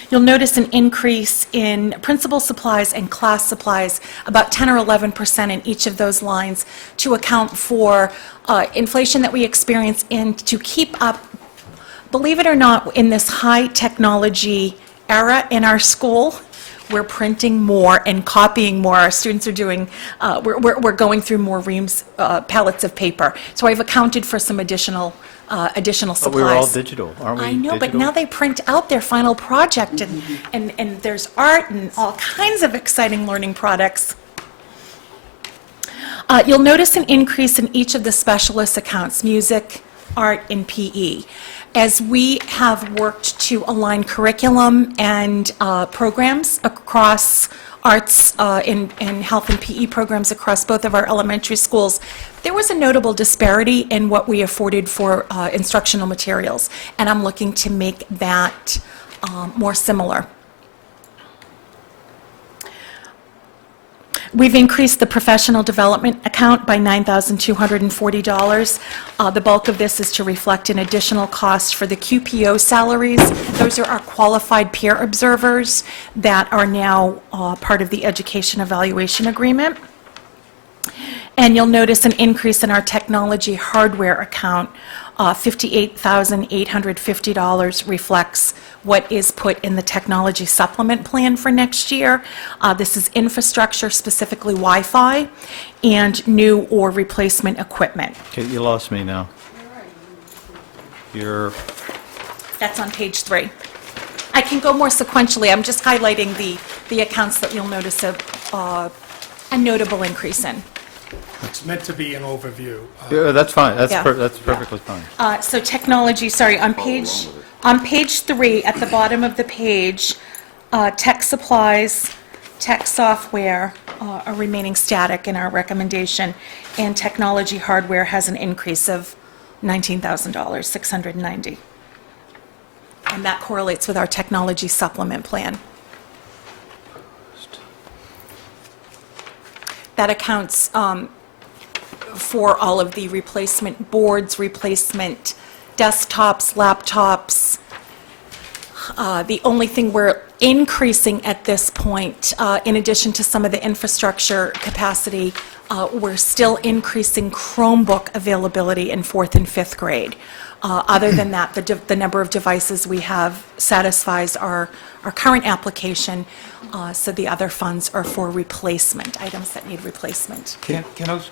You'll notice an increase in principal supplies and class supplies, about 10 or 11% in each of those lines, to account for inflation that we experience and to keep up, believe it or not, in this high technology era in our school, we're printing more and copying more. Our students are doing, we're going through more reams, pallets of paper. So I've accounted for some additional supplies. But we were all digital, aren't we? I know, but Digital? now they print out their final project, and there's art and all kinds of exciting learning products. You'll notice an increase in each of the specialist accounts, music, art, and PE. As we have worked to align curriculum and programs across arts and health and PE programs across both of our elementary schools, there was a notable disparity in what we afforded for instructional materials, and I'm looking to make that more similar. We've increased the professional development account by $9,240. The bulk of this is to reflect an additional cost for the QPO salaries. Those are our qualified peer observers that are now part of the education evaluation agreement. And you'll notice an increase in our technology hardware account. $58,850 reflects what is put in the technology supplement plan for next year. This is infrastructure, specifically Wi-Fi, and new or replacement equipment. Okay, you lost me now. You're, That's on page 3. I can go more sequentially. I'm just highlighting the accounts that you'll notice a notable increase in. It's meant to be an overview. yeah, that's fine, that's Yeah. that's perfectly fine. So technology, sorry, on page 3, at the bottom of the page, tech supplies, tech software are remaining static in our recommendation, and technology hardware has an increase of $19,000, $690. And that correlates with our technology supplement plan. That accounts for all of the replacement boards, replacement desktops, laptops. The only thing we're increasing at this point, in addition to some of the infrastructure capacity, we're still increasing Chromebook availability in 4th and 5th grade. Other than that, the number of devices we have satisfies our current application, so the other funds are for replacement, items that need replacement. Can those,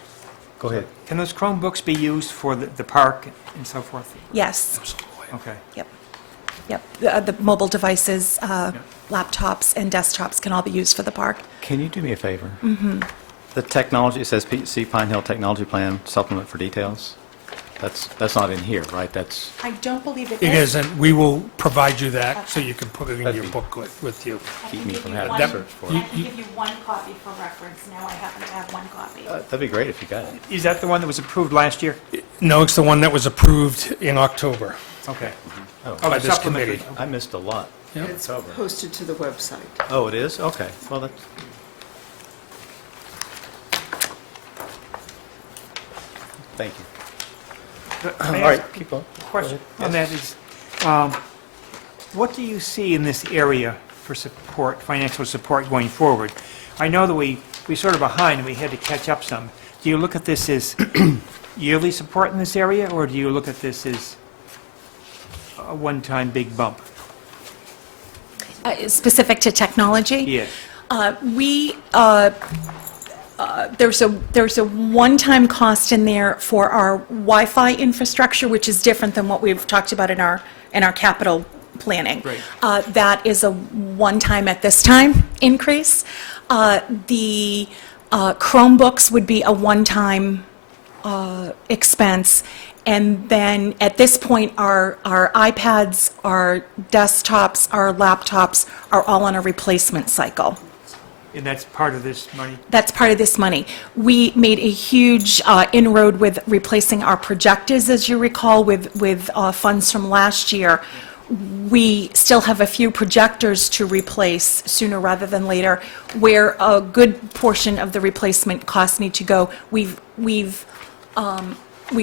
Go ahead. can those Chromebooks be used for the park and so forth? Yes, Okay. yep, yep. The mobile devices, laptops and desktops can all be used for the park. Can you do me a favor? Mm-hmm. The technology, it says see Pine Hill Technology Plan supplement for details. That's not in here, right? That's, I don't believe it It is. is, and we will provide you that, so you can put it in That'd your be- booklet with you. keep me from having one- to search for I it. can give you one copy for reference. Now I happen to have one copy. That'd be great if you got it. Is that the one that was approved last year? No, it's the one that was approved in October Okay. Oh, by this supplementary. committee. I missed a lot. It's posted to the website. Oh, it is? Okay, well, that's, thank you. All All right, keep on. Question on that is, what do you see in this area for support, financial support going forward? I know that we sort of behind and we had to catch up some. Do you look at this as yearly support in this area, or do you look at this as a one-time big bump? Specific to technology? Yes. There's a one-time cost in there for our Wi-Fi infrastructure, which is different than what we've talked about in our capital planning. Right. That is a one-time at this time increase. The Chromebooks would be a one-time expense. And then, at this point, our iPads, our desktops, our laptops are all on a replacement cycle. And that's part of this money? That's part of this money. We made a huge inroad with replacing our projectors, as you recall, with funds from last year. We still have a few projectors to replace sooner rather than later, where a good portion of the replacement costs need to go. We've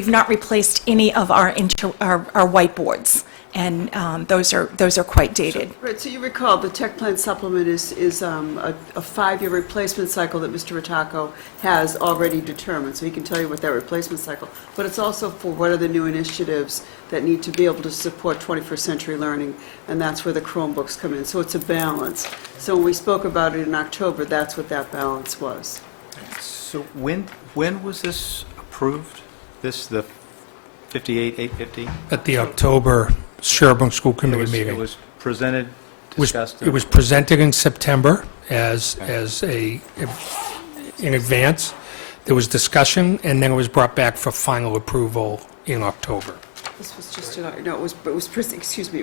not replaced any of our whiteboards, and those are quite dated. Right, so you recall, the tech plan supplement is a 5-year replacement cycle that Mr. Rotako has already determined, so he can tell you what that replacement cycle, but it's also for what are the new initiatives that need to be able to support 21st century learning, and that's where the Chromebooks come in, so it's a balance. So when we spoke about it in October, that's what that balance was. So when was this approved? The 58,850? At the October Sherborn School It Committee was- meeting. It was presented, Was- discussed? It was presented in September as in advance. There was discussion, and then it was brought back for final approval in October. This was just, no, it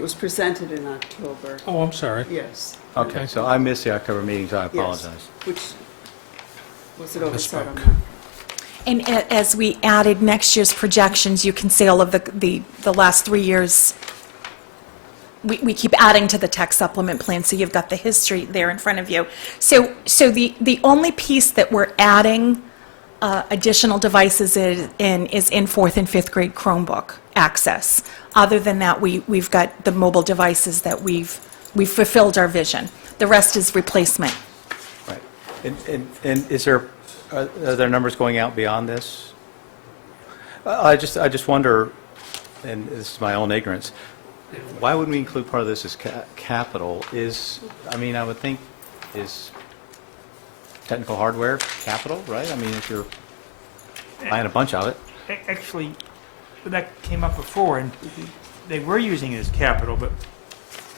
was presented in October, Oh, I'm sorry. yes. Okay, so I missed the October meeting, so I Yes, apologize. which, was it oversight on Misspoke. that? And as we added next year's projections, you can see all of the last 3 years, we keep adding to the tech supplement plan, so you've got the history there in front of you. So the only piece that we're adding additional devices is in 4th and 5th grade Chromebook access. Other than that, we've got the mobile devices that we've fulfilled our vision. The rest is replacement. Right. And are there numbers going out beyond this? I just wonder, and this is my own ignorance, why wouldn't we include part of this as capital? I would think, is technical hardware capital, right? I mean, if you're buying a bunch of it. Actually, that came up before, and they were using it as capital, but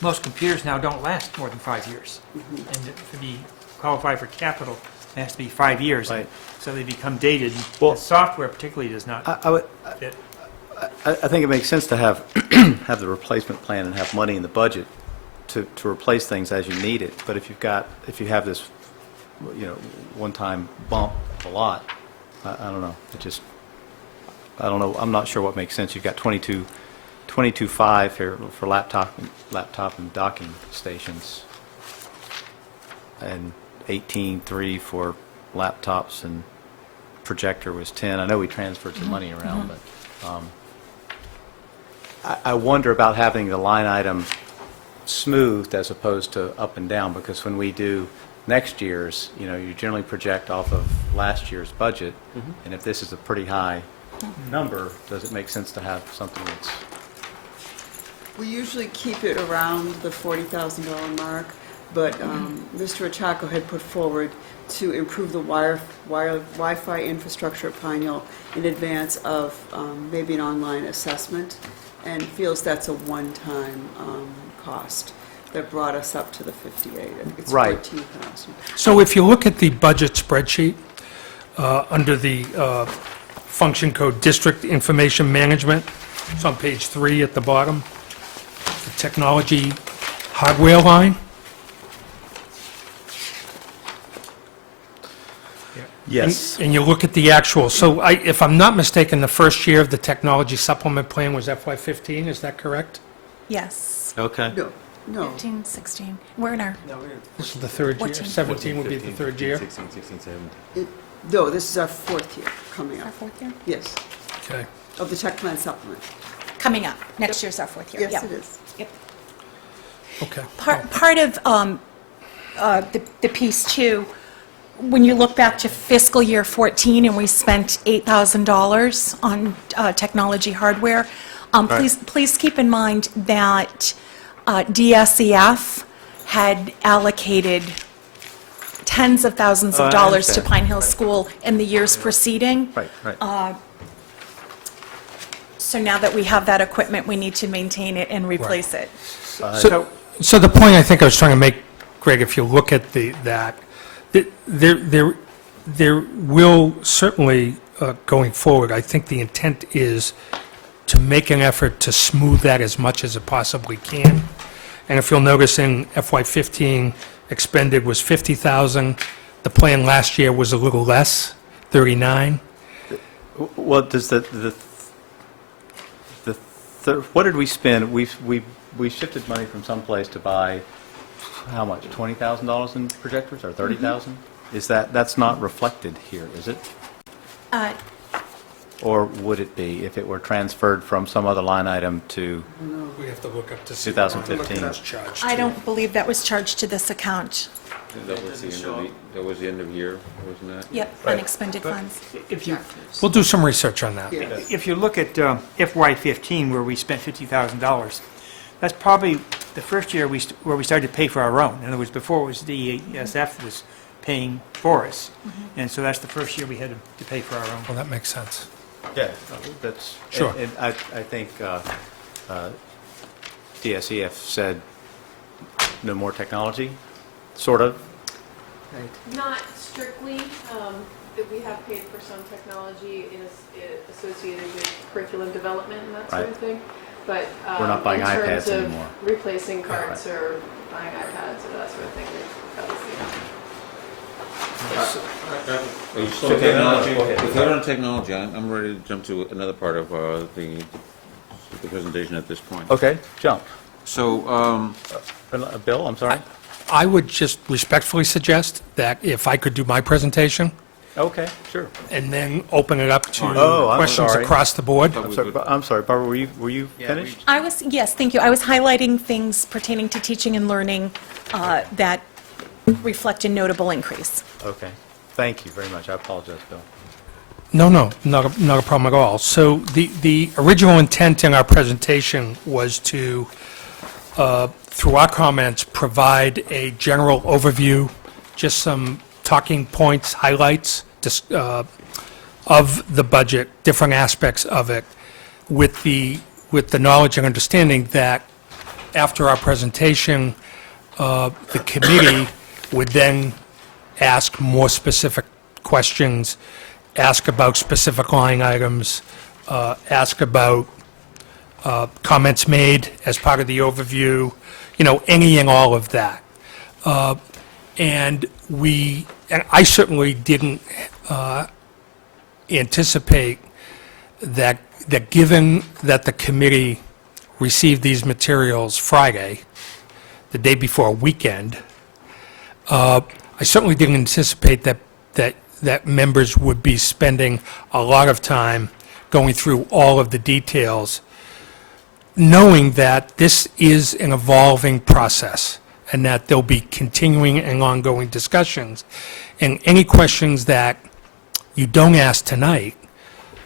most computers now don't last more than 5 years. And to be qualified for capital, it has to be 5 years. Right. So they become dated. Well- The software particularly does not fit. I think it makes sense to have the replacement plan and have money in the budget to replace things as you need it. But if you have this, one-time bump a lot, I don't know. I don't know. I'm not sure what makes sense. You've got 22.5 here for laptop and docking stations, and 18.3 for laptops, and projector was 10. I know we transferred some money around, but I wonder about having the line item smoothed as opposed to up and down, because when we do next year's, you generally project off of last year's budget, and if this is a pretty high number, does it make sense to have something that's... We usually keep it around the $40,000 mark, but Mr. Ochako had put forward to improve the Wi-Fi infrastructure at Pine Hill in advance of maybe an online assessment, and feels that's a one-time cost that brought us up to the 58. It's Right. 14,000. So if you look at the budget spreadsheet, under the function code District Information Management, it's on page 3 at the bottom, the technology hardware line. Yes. And you look at the actual, so if I'm not mistaken, the first year of the technology supplement plan was FY15, is that correct? Yes. Okay. No, 15, 16. We're in our, This is the third year, 14. 17 would be the third year? 16, 17. no, this is our 4th year coming our up. 4th year? Yes, Okay, of the tech plan supplement. Coming up. Next year's our 4th year. Yes, Yep. it is. Yep. okay. Part of the piece too, when you look back to fiscal year 14 and we spent $8,000 on technology hardware, please keep in mind that DSEF had allocated tens of thousands Oh, of I dollars to understand. Pine Hill School in the years preceding. Right. So now that we have that equipment, we need to maintain it and replace it. So the point I think I was trying to make, Greg, if you look at that, there will certainly, going forward, I think the intent is to make an effort to smooth that as much as it possibly can. And if you'll notice in FY15, expended was 50,000. The plan last year was a little less, 39. Well, does what did we spend? We shifted money from someplace to buy, how much, $20,000 in projectors, or 30,000? Is that's not reflected here, is it? or would it be if it were transferred from some other line item to, We have to look up to see. 2015. what was charged I to. don't believe that was charged to this account. That was the end of year, wasn't that? Yep, unexpended funds. If you, We'll do some research on that. if you look at FY15, where we spent $50,000, that's probably the first year where we started to pay for our own. In other words, before it was DESF was paying for us. And so that's the first year we had to pay for our own. Well, that makes sense. yeah, that's. Sure. And I think DSEF said no more technology, sort of. Not strictly, that we have paid for some technology associated with curriculum development and that sort of Right. thing. But We're not buying in terms iPads of anymore. replacing carts or buying iPads or that sort of thing, that was the Are you still technology? If you're on technology, I'm ready to jump to another part of the presentation at this point. Okay, jump. So, Bill, I'm sorry? I would just respectfully suggest that if I could do my presentation Okay, sure. and then open it up to Oh, I'm questions sorry. across the board. I'm sorry, Barbara, were you finished? Yes, thank you. I was highlighting things pertaining to teaching and learning that reflect a notable increase. Okay, thank you very much. I apologize, Bill. No, not a problem at all. So the original intent in our presentation was to, through our comments, provide a general overview, just some talking points, highlights of the budget, different aspects of it, with the knowledge and understanding that after our presentation, the committee would then ask more specific questions, ask about specific line items, ask about comments made as part of the overview, any and all of that. And I certainly didn't anticipate that given that the committee received these materials Friday, the day before a weekend, I certainly didn't anticipate that members would be spending a lot of time going through all of the details, knowing that this is an evolving process and that there'll be continuing and ongoing discussions. And any questions that you don't ask tonight,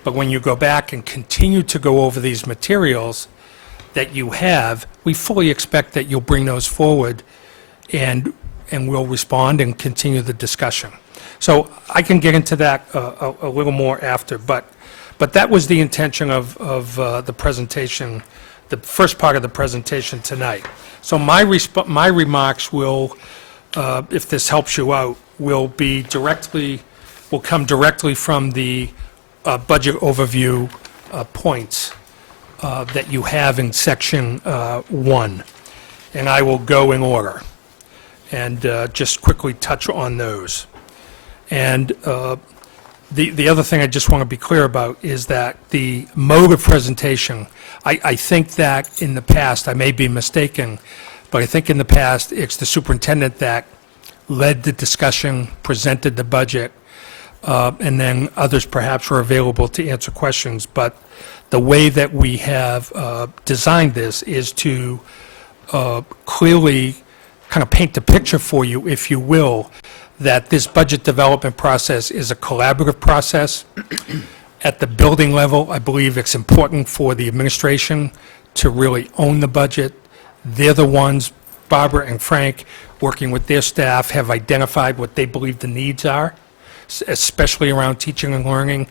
but when you go back and continue to go over these materials that you have, we fully expect that you'll bring those forward and we'll respond and continue the discussion. So I can get into that a little more after, but that was the intention of the presentation, the first part of the presentation tonight. So my remarks will, if this helps you out, will come directly from the budget overview points that you have in section 1, and I will go in order and just quickly touch on those. And the other thing I just want to be clear about is that the mode of presentation, I think that in the past, I may be mistaken, but I think in the past, it's the superintendent that led the discussion, presented the budget, and then others perhaps were available to answer questions. But the way that we have designed this is to clearly kind of paint the picture for you, if you will, that this budget development process is a collaborative process. At the building level, I believe it's important for the administration to really own the budget. They're the ones, Barbara and Frank, working with their staff, have identified what they believe the needs are, especially around teaching and learning.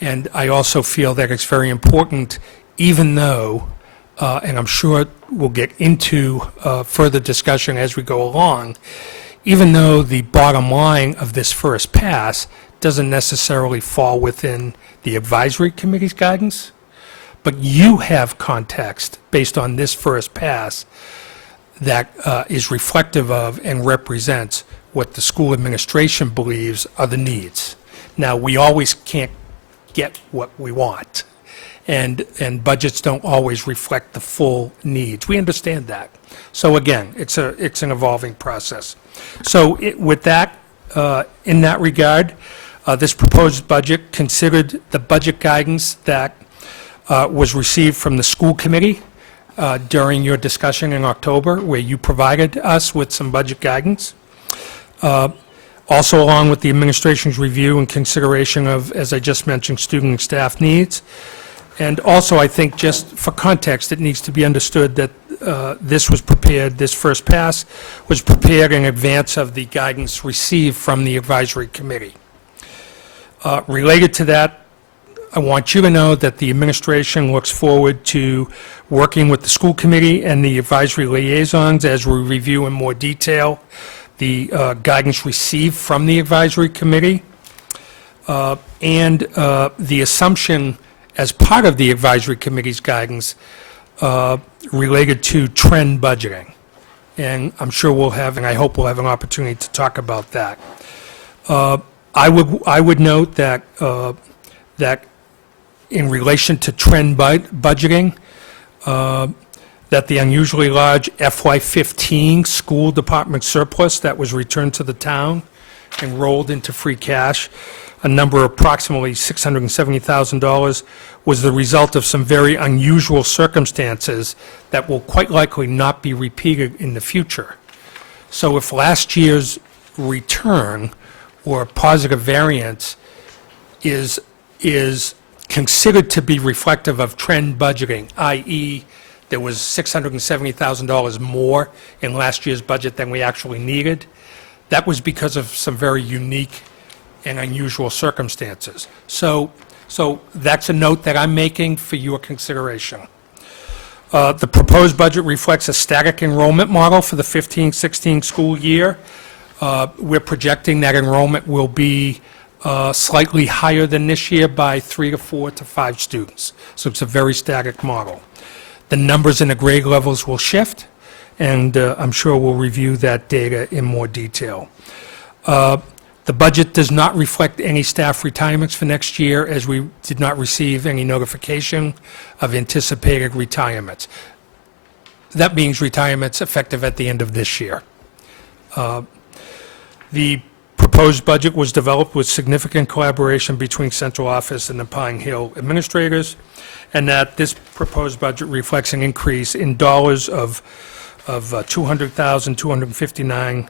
And I also feel that it's very important, even though, and I'm sure we'll get into further discussion as we go along, even though the bottom line of this first pass doesn't necessarily fall within the advisory committee's guidance, but you have context based on this first pass that is reflective of and represents what the school administration believes are the needs. Now, we always can't get what we want, and budgets don't always reflect the full needs. We understand that. So again, it's an evolving process. So with that, in that regard, This proposed budget considered the budget guidance that was received from the school committee during your discussion in October, where you provided us with some budget guidance. Also, along with the administration's review and consideration of, as I just mentioned, student and staff needs. And also, I think, just for context, it needs to be understood that this was prepared, this first pass was prepared in advance of the guidance received from the advisory committee. Related to that, I want you to know that the administration looks forward to working with the school committee and the advisory liaisons as we review in more detail the guidance received from the advisory committee, and the assumption as part of the advisory committee's guidance related to trend budgeting. And I'm sure we'll have, and I hope we'll have an opportunity to talk about that. I would note that that in relation to trend budgeting, that the unusually large FY15 school department surplus that was returned to the town and rolled into free cash, a number of approximately $670,000, was the result of some very unusual circumstances that will quite likely not be repeated in the future. So if last year's return or positive variance is considered to be reflective of trend budgeting, i.e., there was $670,000 more in last year's budget than we actually needed, that was because of some very unique and unusual circumstances. So that's a note that I'm making for your consideration. The proposed budget reflects a static enrollment model for the 15-16 school year. We're projecting that enrollment will be slightly higher than this year by 3 to 4 to 5 students. So it's a very static model. The numbers and the grade levels will shift, and I'm sure we'll review that data in more detail. The budget does not reflect any staff retirements for next year, as we did not receive any notification of anticipated retirements. That means retirements effective at the end of this year. The proposed budget was developed with significant collaboration between central office and the Pine Hill administrators, and that this proposed budget reflects an increase in dollars of $200,259,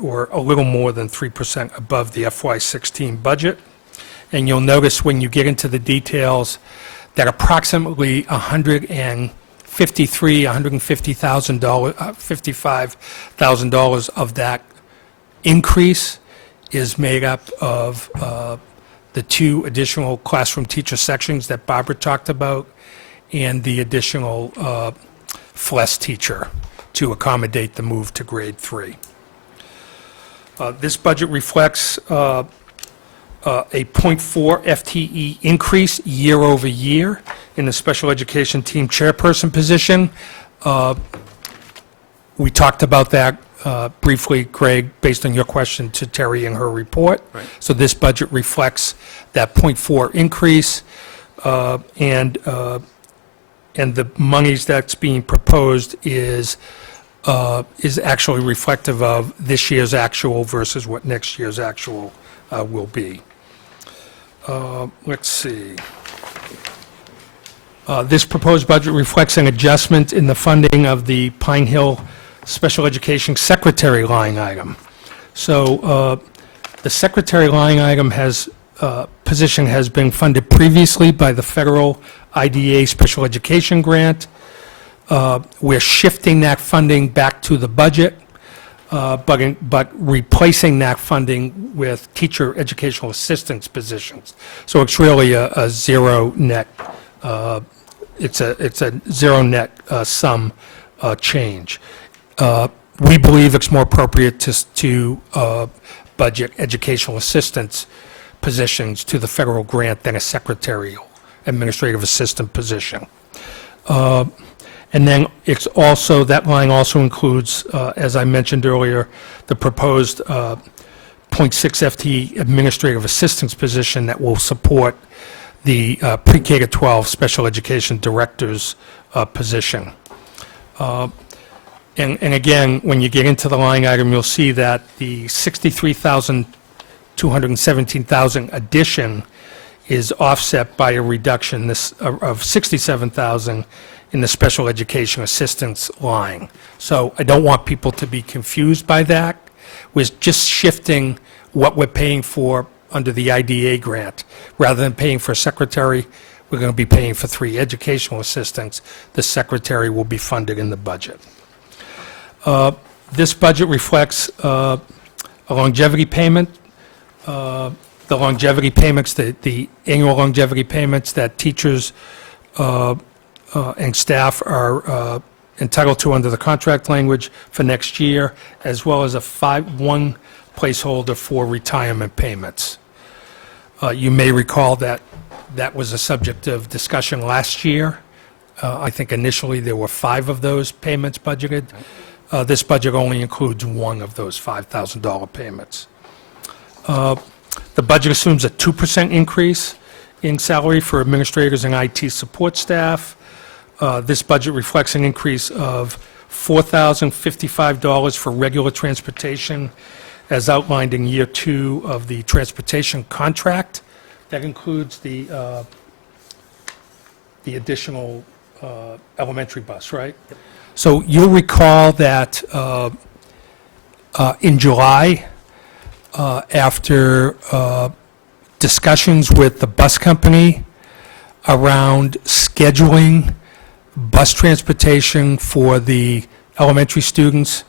or a little more than 3% above the FY16 budget. And you'll notice when you get into the details that approximately $55,000 of that increase is made up of the 2 additional classroom teacher sections that Barbara talked about, and the additional FLES teacher to accommodate the move to grade 3. This budget reflects a 0.4 FTE increase year over year in the special education team chairperson position. We talked about that briefly, Greg, based on your question to Terry in her report. Right. So this budget reflects that 0.4 increase, and the monies that's being proposed is actually reflective of this year's actual versus what next year's actual will be. Let's see. This proposed budget reflects an adjustment in the funding of the Pine Hill Special Education Secretary line item. So the secretary line item position has been funded previously by the federal IDA Special Education Grant. We're shifting that funding back to the budget, but replacing that funding with teacher educational assistance positions. So it's really a zero net, it's a zero net sum change. We believe it's more appropriate to budget educational assistance positions to the federal grant than a secretarial administrative assistant position. And then it's also, that line also includes, as I mentioned earlier, the proposed 0.6 FTE administrative assistance position that will support the pre-K to 12 special education director's position. And again, when you get into the line item, you'll see that the $63,000 $217,000 addition is offset by a reduction of $67,000 in the special education assistance line. So I don't want people to be confused by that. We're just shifting what we're paying for under the IDA grant. Rather than paying for a secretary, we're going to be paying for 3 educational assistants. The secretary will be funded in the budget. This budget reflects a longevity payment. The longevity payments, the annual longevity payments that teachers and staff are entitled to under the contract language for next year, as well as one placeholder for retirement payments. You may recall that that was a subject of discussion last year. I think initially there were 5 of those payments budgeted. This budget only includes 1 of those $5,000 payments. The budget assumes a 2% increase in salary for administrators and IT support staff. This budget reflects an increase of $4,055 for regular transportation, as outlined in year 2 of the transportation contract. That includes the additional elementary bus, right? Yep. So you'll recall that in July, after discussions with the bus company around scheduling bus transportation for the elementary students,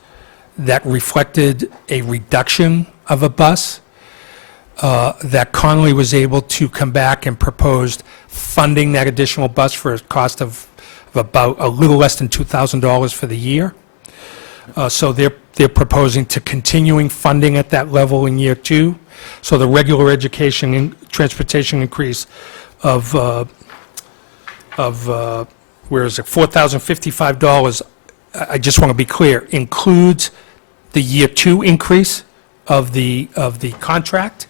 that reflected a reduction of a bus, that Connolly was able to come back and proposed funding that additional bus for a cost of about a little less than $2,000 for the year. So they're proposing to continuing funding at that level in year 2. So the regular education and transportation increase of where is it, $4,055, I just want to be clear, includes the year 2 increase of the contract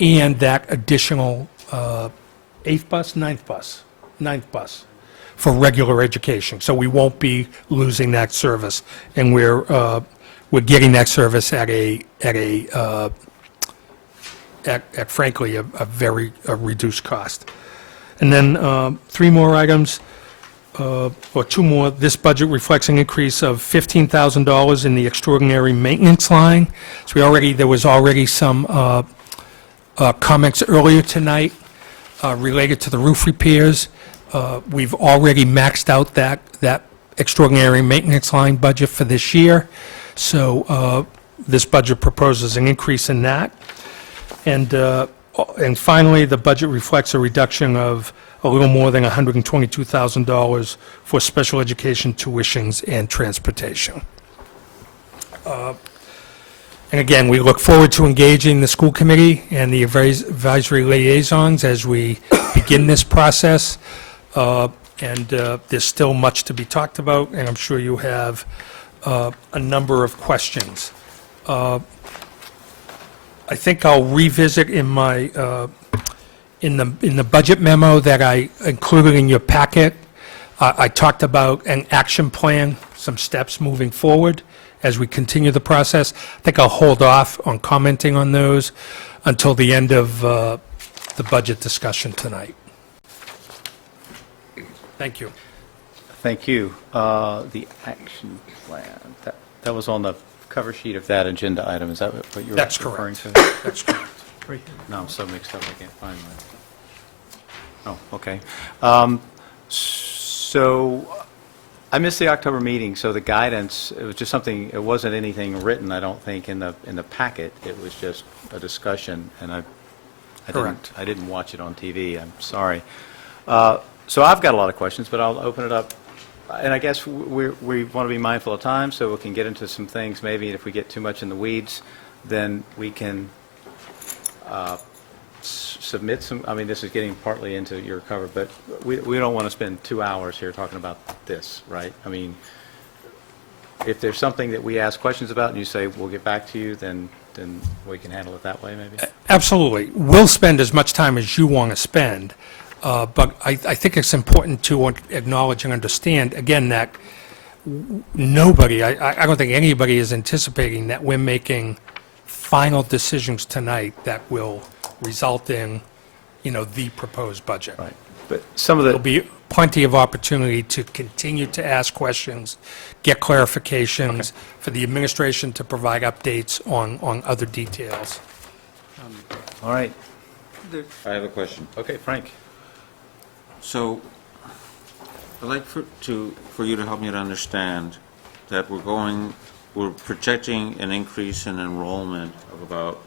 and that additional 8th bus, 9th bus for regular education. So we won't be losing that service, and we're getting that service at frankly a very reduced cost. And then 3 more items. Or 2 more. This budget reflects an increase of $15,000 in the extraordinary maintenance line. So there was already some comments earlier tonight related to the roof repairs. We've already maxed out that extraordinary maintenance line budget for this year. So this budget proposes an increase in that. And finally, the budget reflects a reduction of a little more than $122,000 for special education tuitions and transportation. And again, we look forward to engaging the school committee and the advisory liaisons as we begin this process. And there's still much to be talked about, and I'm sure you have a number of questions. I think I'll revisit in my in the budget memo that I included in your packet. I talked about an action plan, some steps moving forward as we continue the process. I think I'll hold off on commenting on those until the end of the budget discussion tonight. Thank you. Thank you. The action plan, that was on the cover sheet of that agenda item. Is that what you were That's referring correct. to? That's correct. No, I'm so mixed up, I can't find mine. Oh, okay. So I missed the October meeting, so the guidance, it was just something, it wasn't anything written, I don't think, in the packet. It was just a discussion, and I Correct. didn't watch it on TV, I'm sorry. So I've got a lot of questions, but I'll open it up. And I guess we want to be mindful of time, so we can get into some things. Maybe if we get too much in the weeds, then we can submit some, I mean, this is getting partly into your cover, but we don't want to spend 2 hours here talking about this, right? I mean, if there's something that we ask questions about and you say, we'll get back to you, then we can handle it that way, maybe? Absolutely. We'll spend as much time as you want to spend, but I think it's important to acknowledge and understand, again, that nobody, I don't think anybody is anticipating that we're making final decisions tonight that will result in, the proposed budget. Right. But some of There'll the, be plenty of opportunity to continue to ask questions, get clarifications, for the administration to provide updates on other details. all right. I have a question. Okay, Frank. So, I'd like for you to help me to understand that we're projecting an increase in enrollment of about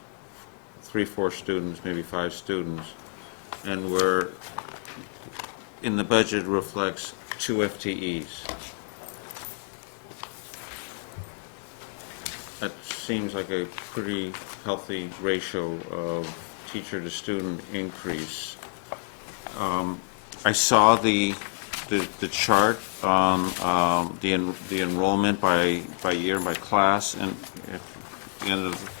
3-4 students, maybe 5 students, and in the budget reflects 2 FTEs. That seems like a pretty healthy ratio of teacher to student increase. I saw the chart on the enrollment by year, by class, and at the end of,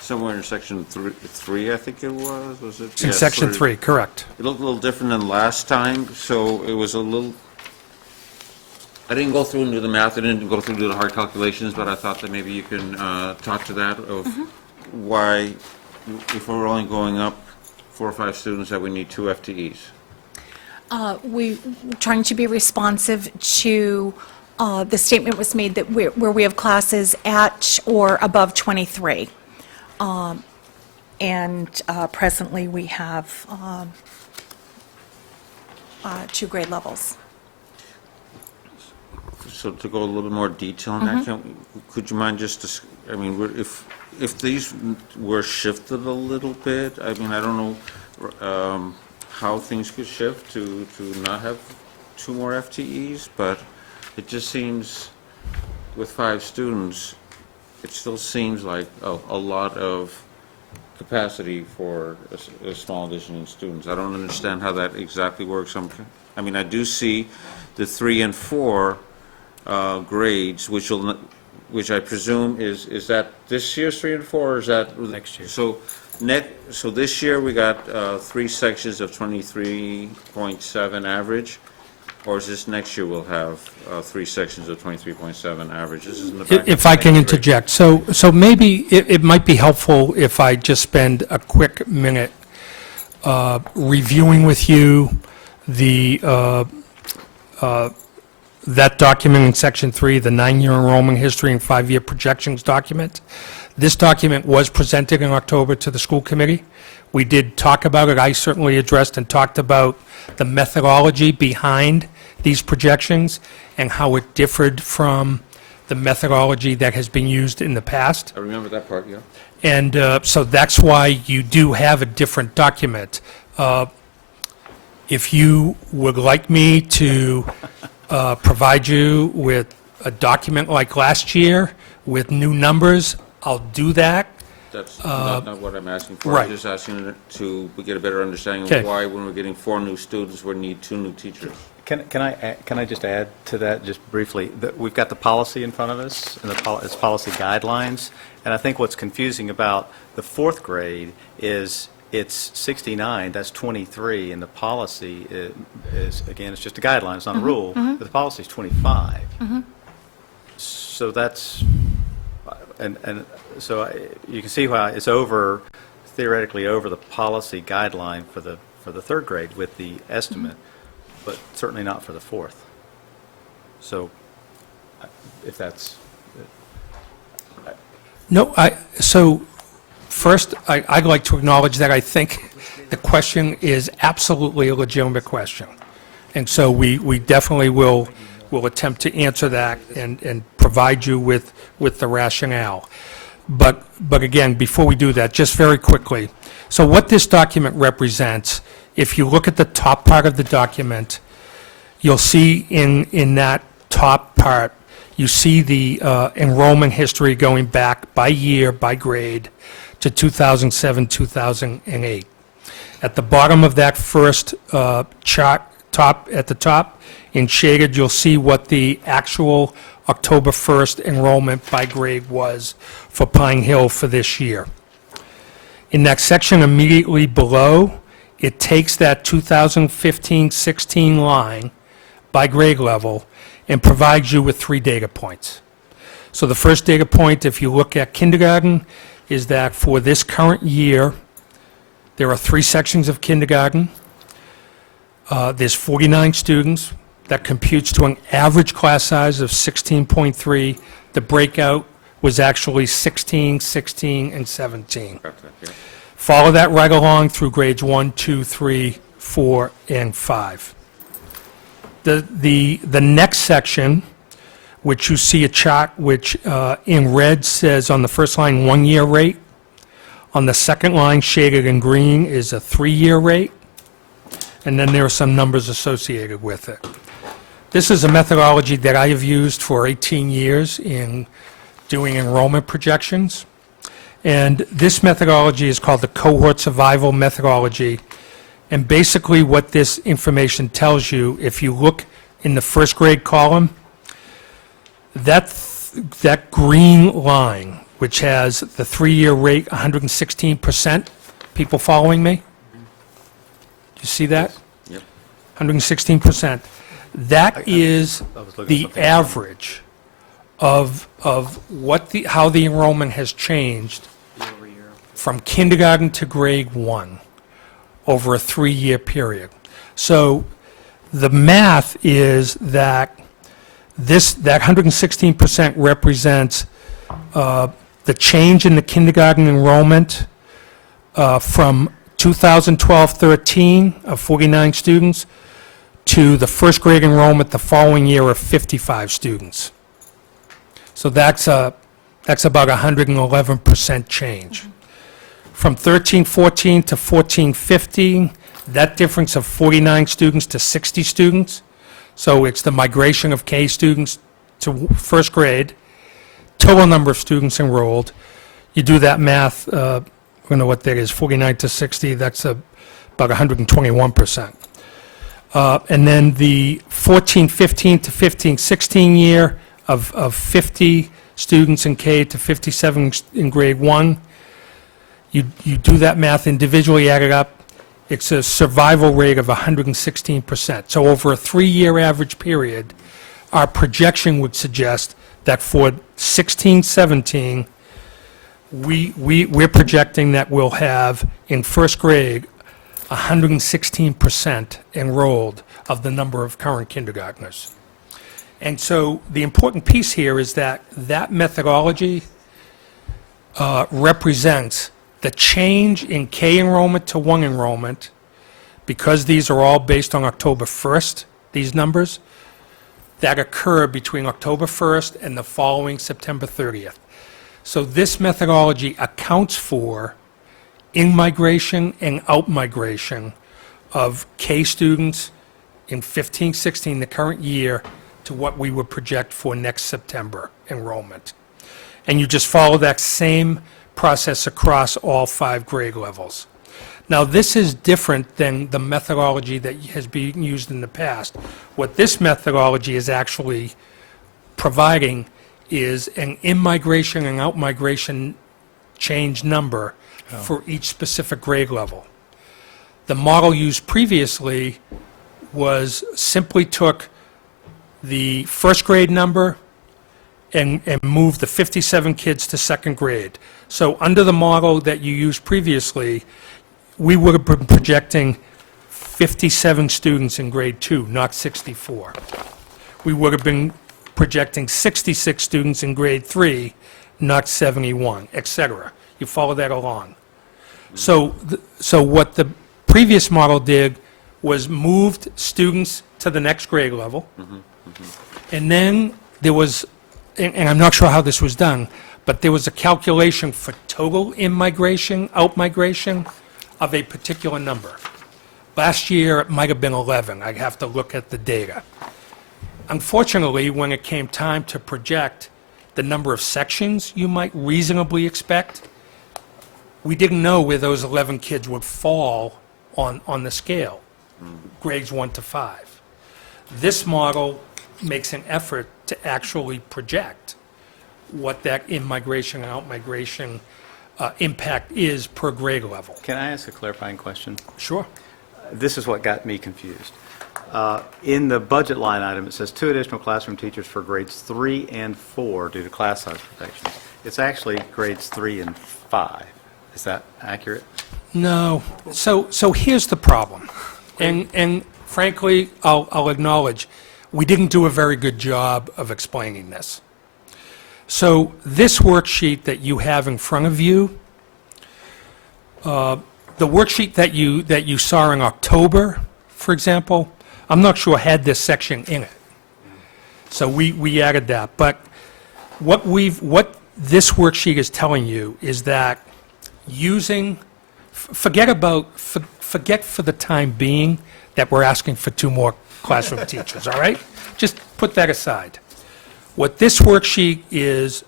somewhere in section 3, I think it was it? In Yes, section sort 3, of. correct. It looked a little different than last time, so it was a little, I didn't go through and do the math, I didn't go through and do the hard calculations, but I thought that maybe you can talk to that of why, if we're only going up 4 or 5 students, that we need 2 FTEs. We're trying to be responsive to, the statement was made that where we have classes at or above 23. And presently, we have 2 grade levels. So to go a little bit more detail on that, could you mind just, I mean, if these were shifted a little bit, I mean, I don't know how things could shift to not have 2 more FTEs, but it just seems, with 5 students, it still seems like a lot of capacity for a small addition in students. I don't understand how that exactly works. I mean, I do see the 3 and 4 grades, which I presume is that this year's 3 and 4, or is that Next year. So this year we got 3 sections of 23.7 average, or is this next year we'll have 3 sections of 23.7 average? This is in the back. If I can interject, so maybe it might be helpful if I just spend a quick minute reviewing with you that document in Section 3, the 9-year enrollment history and 5-year projections document. This document was presented in October to the school committee. We did talk about it. I certainly addressed and talked about the methodology behind these projections and how it differed from the methodology that has been used in the past. I remember that part, yeah. And so that's why you do have a different document. If you would like me to provide you with a document like last year with new numbers, I'll do that. That's not what I'm asking for. right. I'm just asking to get a better understanding Okay. of why, when we're getting 4 new students, we need 2 new teachers. Can I just add to that just briefly? We've got the policy in front of us, and it's policy guidelines, and I think what's confusing about the 4th grade is it's 69, that's 23, and the policy is again, it's just a guideline, it's not a rule, but the policy is 25. So that's, and so you can see why it's theoretically over the policy guideline for the 3rd grade with the estimate, but certainly not for the 4th. So if that's, No, so first, I'd like to acknowledge that I think the question is absolutely a legitimate question. And so we definitely will attempt to answer that and provide you with the rationale. But again, before we do that, just very quickly, so what this document represents, if you look at the top part of the document, you'll see in that top part, you see the enrollment history going back by year, by grade, to 2007, 2008. At the bottom of that first chart, at the top, in shaded, you'll see what the actual October 1st enrollment by grade was for Pine Hill for this year. In that section immediately below, it takes that 2015-16 line by grade level and provides you with 3 data points. So the first data point, if you look at kindergarten, is that for this current year, there are 3 sections of kindergarten. There's 49 students. That computes to an average class size of 16.3. The breakout was actually 16, 16, and 17. Follow that right along through grades 1, 2, 3, 4, and 5. The next section, which you see a chart which in red says on the first line 1-year rate. On the second line, shaded in green, is a 3-year rate. And then there are some numbers associated with it. This is a methodology that I have used for 18 years in doing enrollment projections. And this methodology is called the cohort survival methodology. And basically what this information tells you, if you look in the first grade column, that green line, which has the 3-year rate 116%, people following me? Do you see that? Yep. 116%. That is I was looking at the something. average of how the enrollment has changed from kindergarten to grade 1 over a 3-year period. So the math is that that 116% represents the change in the kindergarten enrollment from 2012-13 of 49 students to the first grade enrollment the following year of 55 students. So that's about 111% change. From 13-14 to 14-15, that difference of 49 students to 60 students, so it's the migration of K students to first grade, total number of students enrolled. You do that math, I don't know what that is, 49 to 60, that's about 121%. And then the 14-15 to 15-16 year of 50 students in K to 57 in grade 1, you do that math individually, add it up, it's a survival rate of 116%. So over a 3-year average period, our projection would suggest that for 16-17, we're projecting that we'll have in first grade 116% enrolled of the number of current kindergartners. And so the important piece here is that that methodology represents the change in K enrollment to 1 enrollment, because these are all based on October 1st, these numbers, that occur between October 1st and the following September 30th. So this methodology accounts for in-migration and out-migration of K students in 15-16, the current year, to what we would project for next September enrollment. And you just follow that same process across all 5 grade levels. Now, this is different than the methodology that has been used in the past. What this methodology is actually providing is an in-migration and out-migration change number for each specific grade level. The model used previously was simply took the first grade number and moved the 57 kids to second grade. So under the model that you used previously, we would have been projecting 57 students in grade 2, not 64. We would have been projecting 66 students in grade 3, not 71, et cetera. You follow that along. So what the previous model did was moved students to the next grade level. And then there was, and I'm not sure how this was done, but there was a calculation for total in-migration, out-migration of a particular number. Last year, it might have been 11. I'd have to look at the data. Unfortunately, when it came time to project the number of sections you might reasonably expect, we didn't know where those 11 kids would fall on the scale, grades 1 to 5. This model makes an effort to actually project what that in-migration and out-migration impact is per grade level. Can I ask a clarifying question? Sure. this is what got me confused. In the budget line item, it says 2 additional classroom teachers for grades 3 and 4 due to class size protections. It's actually grades 3 and 5. Is that accurate? No. So here's the problem. And frankly, I'll acknowledge, we didn't do a very good job of explaining this. So this worksheet that you have in front of you, the worksheet that you saw in October, for example, I'm not sure had this section in it. So we added that. But what this worksheet is telling you is that forget for the time being that we're asking for 2 more classroom teachers, all right? Just put that aside. What this worksheet is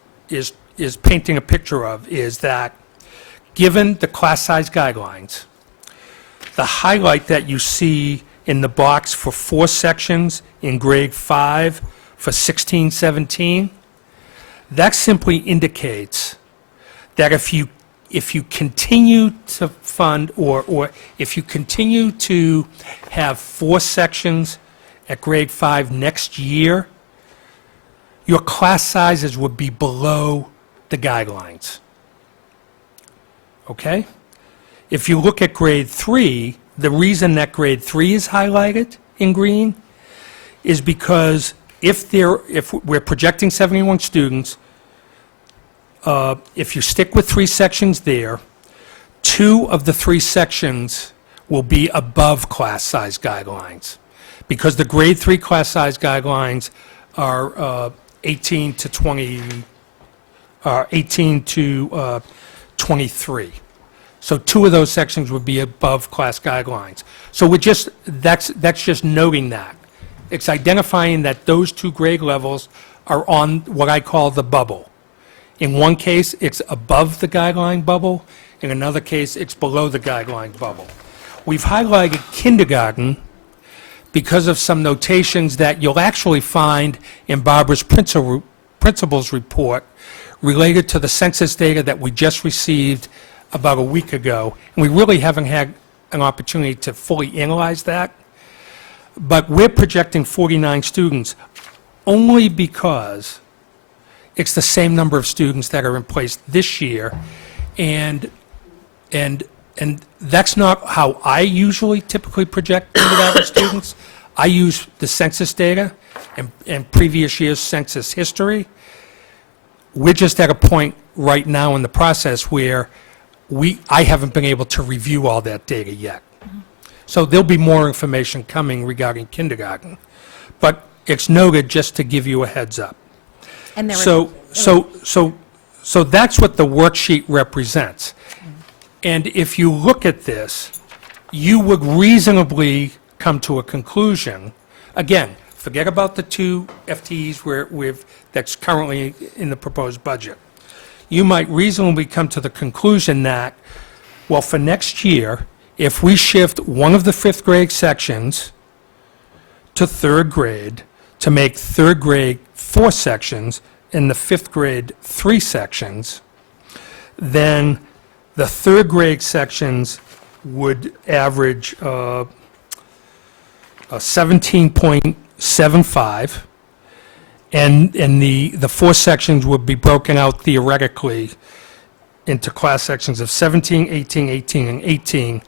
painting a picture of is that, given the class size guidelines, the highlight that you see in the box for 4 sections in grade 5 for 16-17, that simply indicates that if you continue to fund or if you continue to have 4 sections at grade 5 next year, your class sizes would be below the guidelines. Okay? If you look at grade 3, the reason that grade 3 is highlighted in green is because if we're projecting 71 students, if you stick with 3 sections there, 2 of the 3 sections will be above class size guidelines, because the grade 3 class size guidelines are 18 to 23. So 2 of those sections would be above class guidelines. So that's just noting that. It's identifying that those 2 grade levels are on what I call the bubble. In one case, it's above the guideline bubble. In another case, it's below the guideline bubble. We've highlighted kindergarten because of some notations that you'll actually find in Barbara's principal's report related to the census data that we just received about a week ago. And we really haven't had an opportunity to fully analyze that. But we're projecting 49 students only because it's the same number of students that are in place this year. And that's not how I usually typically project kindergarten students. I use the census data and previous year's census history. We're just at a point right now in the process where I haven't been able to review all that data yet. So there'll be more information coming regarding kindergarten. But it's noted just to give you a heads up. And there So that's what the worksheet represents. And if you look at this, you would reasonably come to a conclusion. Again, forget about the 2 FTEs that's currently in the proposed budget. You might reasonably come to the conclusion that, well, for next year, if we shift one of the 5th grade sections to 3rd grade to make 3rd grade 4 sections and the 5th grade 3 sections, then the 3rd grade sections would average 17.75, and the 4 sections would be broken out theoretically into class sections of 17, 18, 18, and 18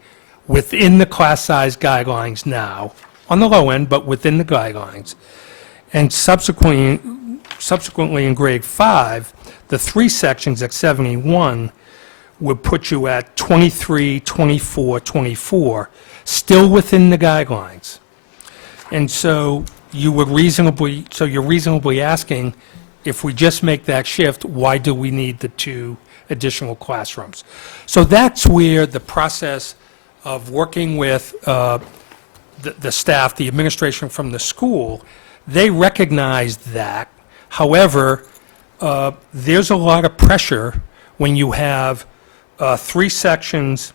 within the class size guidelines now, on the low end, but within the guidelines. And subsequently in grade 5, the 3 sections at 71 would put you at 23, 24, 24, still within the guidelines. And so you're reasonably asking, if we just make that shift, why do we need the 2 additional classrooms? So that's where the process of working with the staff, the administration from the school, they recognized that. However, there's a lot of pressure when you have 3 sections,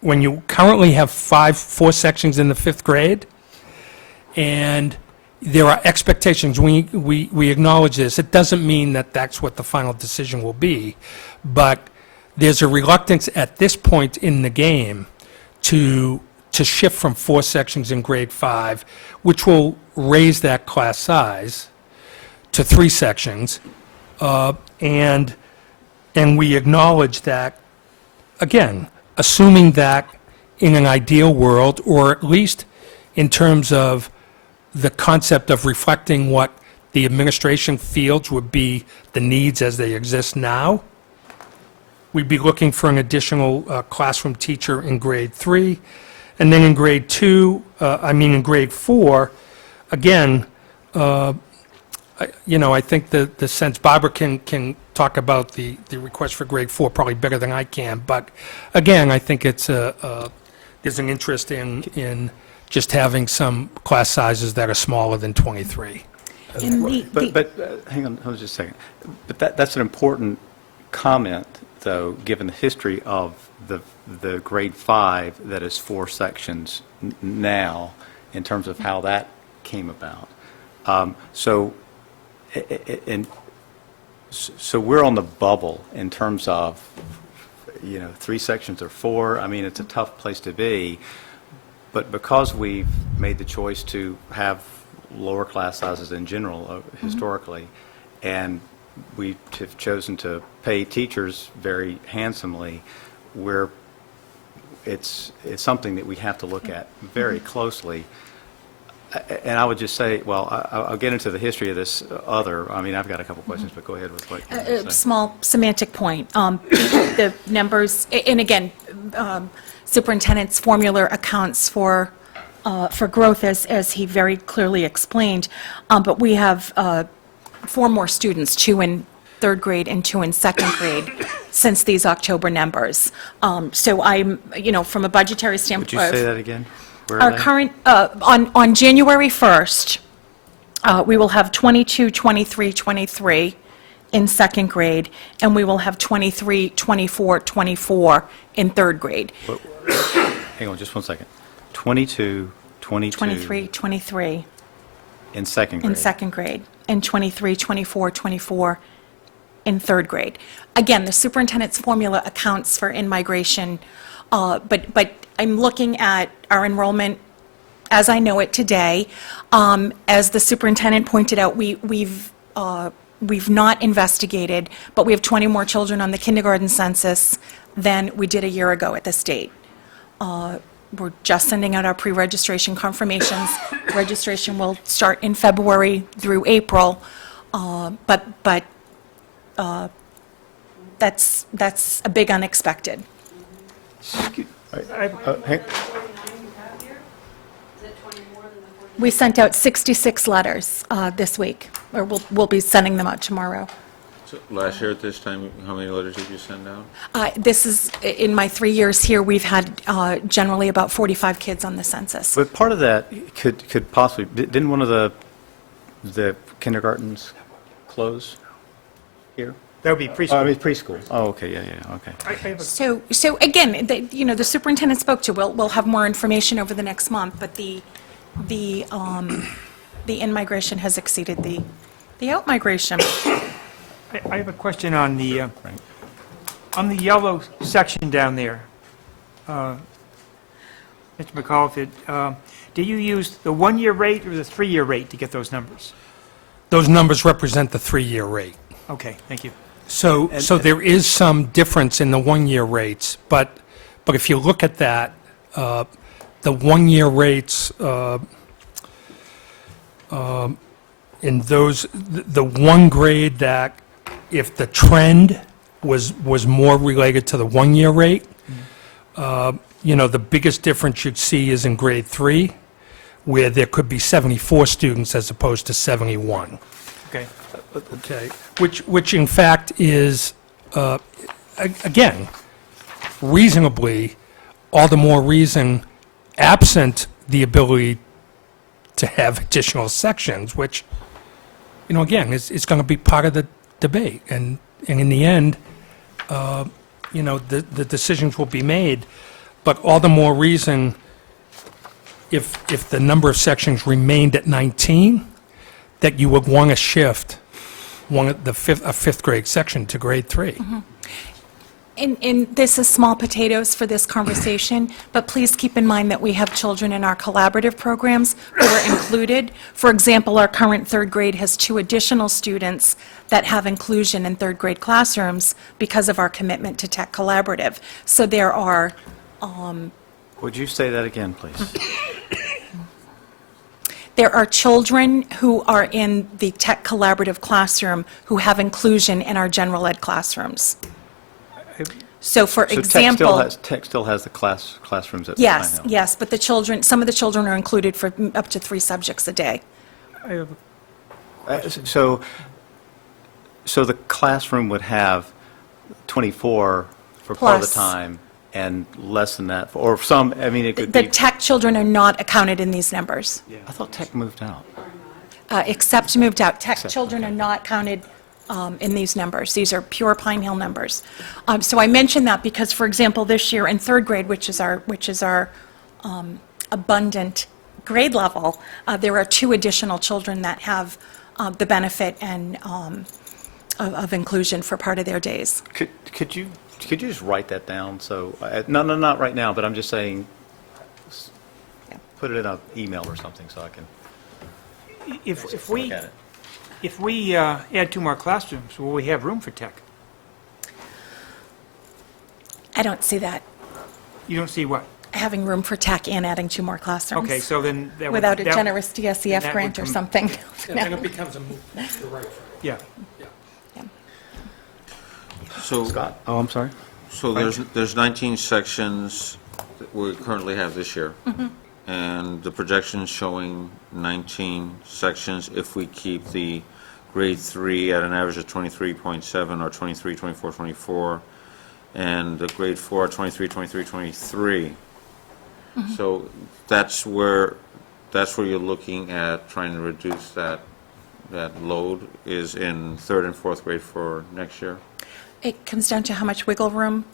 when you currently have 4 sections in the 5th grade, and there are expectations. We acknowledge this. It doesn't mean that that's what the final decision will be, but there's a reluctance at this point in the game to shift from 4 sections in grade 5, which will raise that class size, to 3 sections. And we acknowledge that, again, assuming that in an ideal world, or at least in terms of the concept of reflecting what the administration feels would be the needs as they exist now, we'd be looking for an additional classroom teacher in grade 3. And then in grade 2, in grade 4, again, I think the sense, Barbara can talk about the request for grade 4 probably better than I can, but again, I think it's there's an interest in just having some class sizes that are smaller than 23. But hang on just a second. But that's an important comment, though, given the history of the grade 5 that is 4 sections now, in terms of how that came about. So we're on the bubble in terms of, 3 sections or 4. I mean, it's a tough place to be. But because we've made the choice to have lower class sizes in general, historically, and we have chosen to pay teachers very handsomely, it's something that we have to look at very closely. And I would just say, I'll get into the history of this I've got a couple questions, but go ahead with what you want to say. Small semantic point. The numbers, and again, superintendent's formula accounts for growth, as he very clearly explained, but we have 4 more students, 2 in 3rd grade and 2 in 2nd grade, since these October numbers. So I'm, from a budgetary Would standpoint. you say that again? Where are Our they? current, on January 1st, we will have 22, 23, 23 in 2nd grade, and we will have 23, 24, 24 in 3rd grade. Hang on just one second. 22, 22. 23, 23 In 2nd grade. in 2nd grade, and 23, 24, 24 in 3rd grade. Again, the superintendent's formula accounts for in-migration, but I'm looking at our enrollment as I know it today. As the superintendent pointed out, we've not investigated, but we have 20 more children on the kindergarten census than we did a year ago at this date. We're just sending out our pre-registration confirmations. Registration will start in February through April, but that's a big unexpected. We sent out 66 letters this week, or we'll be sending them out tomorrow. So last year at this time, how many letters did you send out? This is, in my 3 years here, we've had generally about 45 kids on the census. But part of that could possibly, didn't one of the kindergartens close here? That would be preschool. Preschool. Oh, okay, yeah, okay. I have a So again, the superintendent spoke to, we'll have more information over the next month, but the in-migration has exceeded the out-migration. I have a question on the yellow section down there. Mr. McAuliffe, do you use the 1-year rate or the 3-year rate to get those numbers? Those numbers represent the 3-year rate. Okay, thank you. So there is some difference in the 1-year rates, but if you look at that, the 1-year rates, in those, the 1 grade that, if the trend was more related to the 1-year rate, the biggest difference you'd see is in grade 3, where there could be 74 students as opposed to 71. Okay. Okay, which in fact is, again, reasonably, all the more reason, absent the ability to have additional sections, which, again, is going to be part of the debate. And in the end, the decisions will be made, but all the more reason, if the number of sections remained at 19, that you would want to shift a 5th grade section to grade 3. And this is small potatoes for this conversation, but please keep in mind that we have children in our collaborative programs who are included. For example, our current third grade has 2 additional students that have inclusion in third grade classrooms because of our commitment to Tech Collaborative. So there are, Would you say that again, please? there are children who are in the Tech Collaborative classroom who have inclusion in our general ed classrooms. So for So example. Tech still has the classrooms at Pine Yes, Hill? yes, but the children, some of the children are included for up to 3 subjects a day. So the classroom would have 24 for part of the Plus. time and less than that, or some, I mean, it could The be, tech children are not accounted in these numbers, I thought Tech moved out. except moved out. Tech Except, children okay. are not counted in these numbers. These are pure Pine Hill numbers. So I mention that because, for example, this year in third grade, which is our abundant grade level, there are 2 additional children that have the benefit and of inclusion for part of their days. Could you just write that down? So, no, not right now, but I'm just saying, put it in an email or something so I can If look we, at it. if we add 2 more classrooms, will we have room for tech? I don't see that, You don't see what? having room for tech and adding 2 more classrooms. Okay, so then that would... Without a that- generous that DSEF would grant or come- something. And it becomes a moot point, you're right. Yeah. So, Scott? Oh, I'm sorry? so there's 19 sections that we currently have this year. And the projection's showing 19 sections if we keep the grade 3 at an average of 23.7 or 23, 24, 24, and the grade 4 at 23, 23, 23. So that's where you're looking at trying to reduce that load is in third and fourth grade for next year? It comes down to how much wiggle room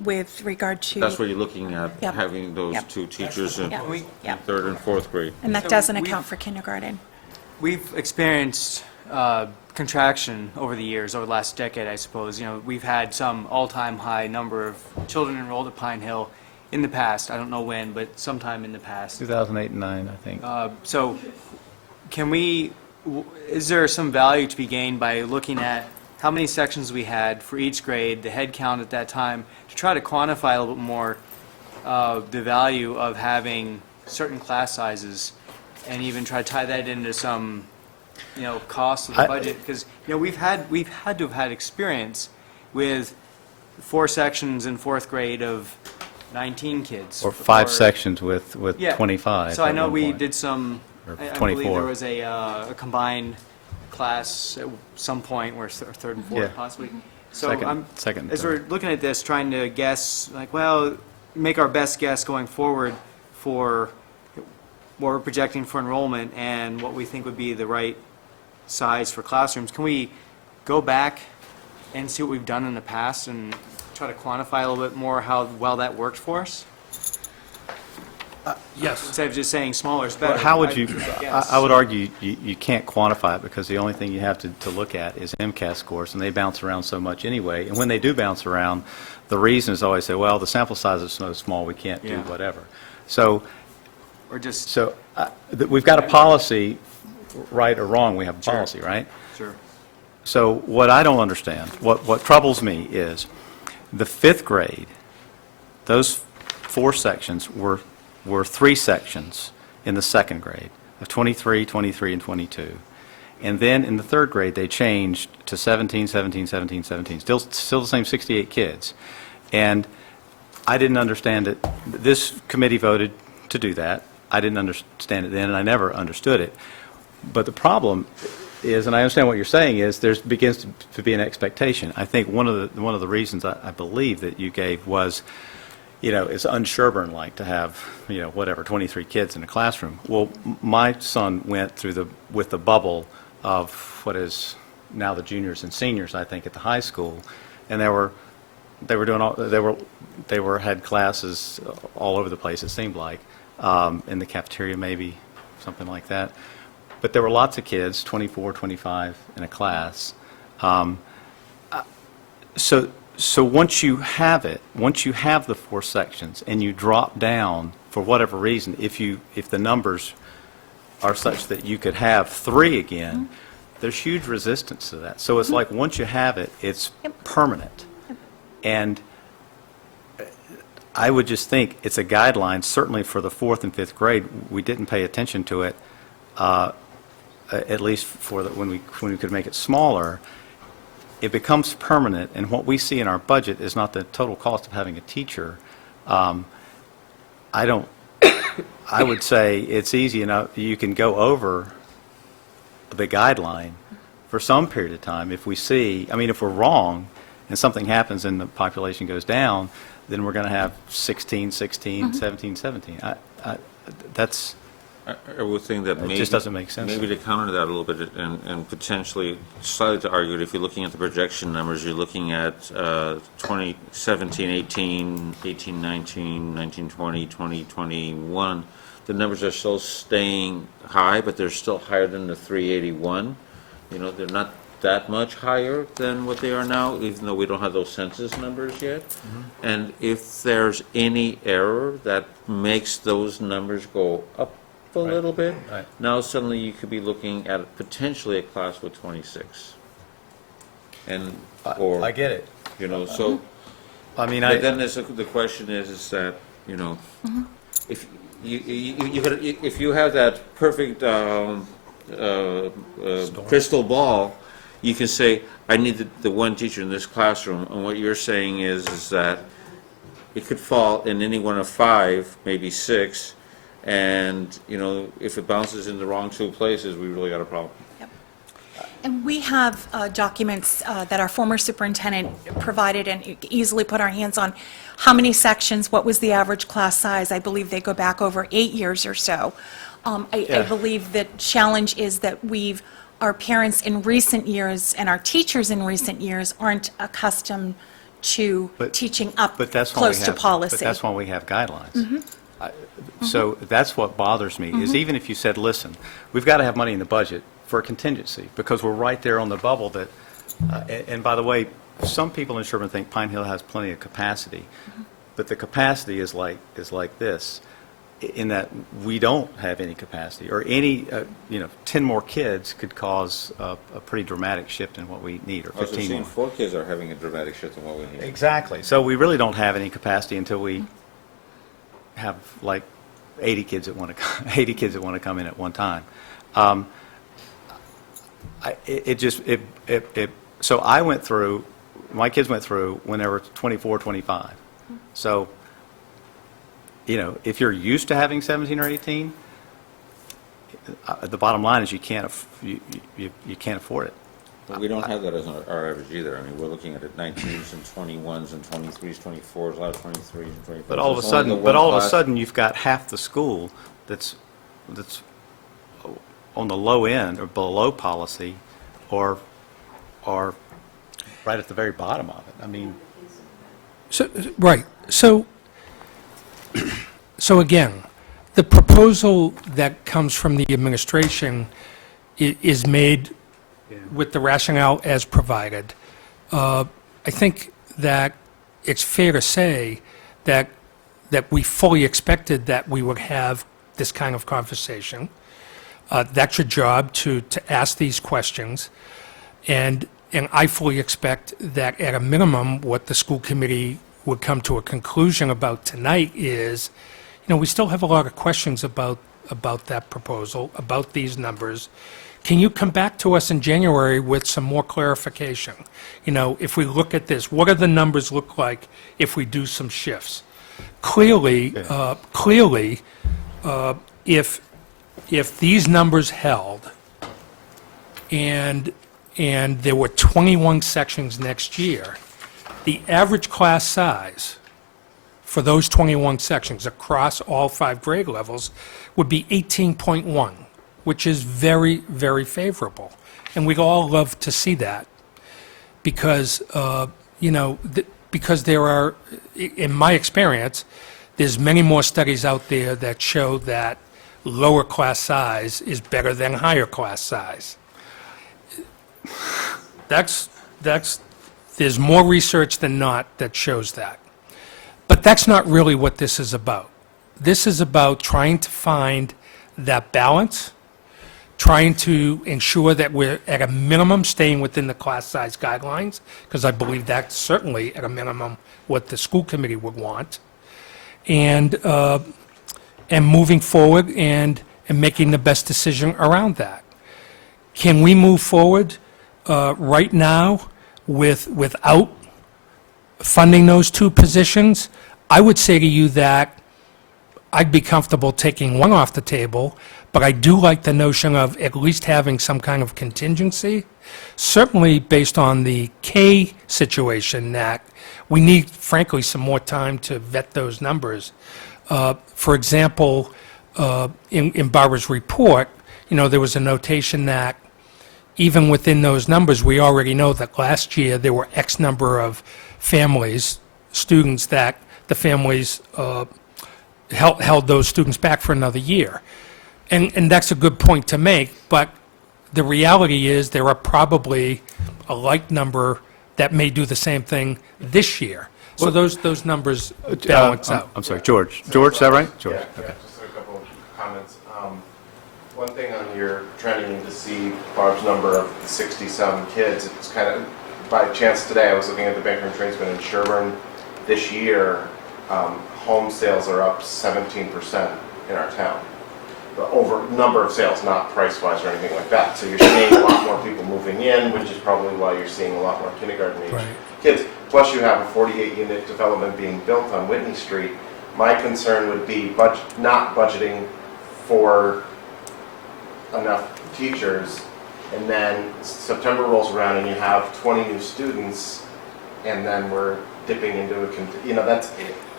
with regard to. That's what you're looking at, Yep. having those Yep. 2 teachers in Yeah, yeah. third and fourth grade. And that So doesn't we've- account for kindergarten. We've experienced contraction over the years, over the last decade, I suppose. You know, we've had some all-time high number of children enrolled at Pine Hill in the past. I don't know when, but sometime in the past. 2008 and 9, I think. So is there some value to be gained by looking at how many sections we had for each grade, the head count at that time, to try to quantify a little bit more the value of having certain class sizes and even try to tie that into some, cost of the budget? Because, we've had to have had experience with 4 sections in fourth grade of 19 kids. Or 5 sections with Yeah. 25. So I at know one we point. did some, Or I believe 24. there was a combined class at some point where third and fourth Yeah. possibly. So Second, as third. we're looking at this, trying to guess, make our best guess going forward for what we're projecting for enrollment and what we think would be the right size for classrooms, can we go back and see what we've done in the past and try to quantify a little bit more how well that worked for us? Yes. Instead of just saying smaller is better. Well, how would you, guess. I would argue you can't quantify it because the only thing you have to look at is MCAS scores, and they bounce around so much anyway. And when they do bounce around, the reason is always say, well, the sample size is so small, we can't do Yeah. whatever. So Or just, we've got a policy, right or wrong, we have a Sure. policy, right? sure. So what I don't understand, what troubles me is the fifth grade, those 4 sections were 3 sections in the second grade of 23, 23, and 22. And then in the third grade, they changed to 17, 17, 17, 17, still the same 68 kids. And I didn't understand it. This committee voted to do that. I didn't understand it then, and I never understood it. But the problem is, and I understand what you're saying, is there begins to be an expectation. I think one of the reasons I believe that you gave was, it's un-Sherborn-like to have, 23 kids in a classroom. Well, my son went through with the bubble of what is now the juniors and seniors, I think, at the high school, and they had classes all over the place, it seemed like, in the cafeteria maybe, something like that. But there were lots of kids, 24, 25 in a class. So So once you have it, once you have the 4 sections and you drop down for whatever reason, if the numbers are such that you could have 3 again, there's huge resistance to that. So it's like, once you have it, it's permanent. And I would just think it's a guideline, certainly for the 4th and 5th grade. We didn't pay attention to it, at least for when we could make it smaller. It becomes permanent, and what we see in our budget is not the total cost of having a teacher. I would say it's easy enough, you can go over the guideline for some period of time if we see, if we're wrong and something happens and the population goes down, then we're going to have 16, 16, 17, 17. That's... I would think that maybe... It just doesn't make sense. Maybe to counter that a little bit and potentially slightly to argue it, if you're looking at the projection numbers, you're looking at 2017, 18, 18, 19, 19, 20, 20, 21. The numbers are still staying high, but they're still higher than the 381. They're not that much higher than what they are now, even though we don't have those census numbers yet. And if there's any error that makes those numbers go up a little bit, now suddenly you could be looking at potentially a class with 26. And, or... I get it. So... But then the question is that, if if you have that perfect crystal ball, you can say, I need the one teacher in this classroom, and what you're saying is that it could fall in any one of 5, maybe 6, and, if it bounces in the wrong 2 places, we really got a problem. And we have documents that our former superintendent provided and easily put our hands on. How many sections, what was the average class size? I believe they go back over 8 years or so. I believe the challenge is that our parents in recent years and our teachers in recent years aren't accustomed to teaching up close to policy. But that's why we have guidelines. So that's what bothers me, is even if you said, listen, we've got to have money in the budget for a contingency, because we're right there on the bubble that, and by the way, some people in Sherborn think Pine Hill has plenty of capacity, but the capacity is like this, in that we don't have any capacity, or any, 10 more kids could cause a pretty dramatic shift in what we need, or 15 more. 4 kids are having a dramatic shift in what we need. Exactly. So we really don't have any capacity until we have like 80 kids that want to come in at one time. So I went through, my kids went through when they were 24, 25. So, if you're used to having 17 or 18, the bottom line is you can't afford it. But we don't have that as our average either. We're looking at it 19s and 21s and 23s, 24s, a lot of 23s and 24s. But all of a sudden, you've got half the school that's on the low end or below policy, or right at the very bottom of it. So again, the proposal that comes from the administration is made with the rationale as provided. I think that it's fair to say that we fully expected that we would have this kind of conversation. That's your job, to ask these questions. And I fully expect that at a minimum, what the school committee would come to a conclusion about tonight is, we still have a lot of questions about that proposal, about these numbers. Can you come back to us in January with some more clarification? If we look at this, what do the numbers look like if we do some shifts? Clearly, if these numbers held, and there were 21 sections next year, the average class size for those 21 sections across all 5 grade levels would be 18.1, which is very, very favorable. And we'd all love to see that, because, because there are, in my experience, there's many more studies out there that show that lower class size is better than higher class size. That's There's more research than not that shows that. But that's not really what this is about. This is about trying to find that balance, trying to ensure that we're at a minimum staying within the class size guidelines, because I believe that's certainly at a minimum what the school committee would want, and moving forward and making the best decision around that. Can we move forward right now without funding those two positions? I would say to you that I'd be comfortable taking one off the table, but I do like the notion of at least having some kind of contingency, certainly based on the K situation, that we need, frankly, some more time to vet those numbers. For example, in Barbara's report, there was a notation that even within those numbers, we already know that last year there were X number of families, students, that the families held those students back for another year. And that's a good point to make, but the reality is there are probably a like number that may do the same thing this year. So those numbers balance out. I'm sorry, George. George, is that right? George. Yeah, just a couple of comments. One thing on your trending to see Barb's number of 60-some kids, it's kind of, by chance today, I was looking at the Banker and Tradesman in Sherborn. This year, home sales are up 17% in our town. Over number of sales, not price-wise or anything like that. So you're seeing a lot more people moving in, which is probably why you're seeing a lot more kindergarten-age kids. Plus, you have a 48-unit development being built on Whitney Street. My concern would be not budgeting for enough teachers, and then September rolls around and you have 20 new students, and then we're dipping into a, that's.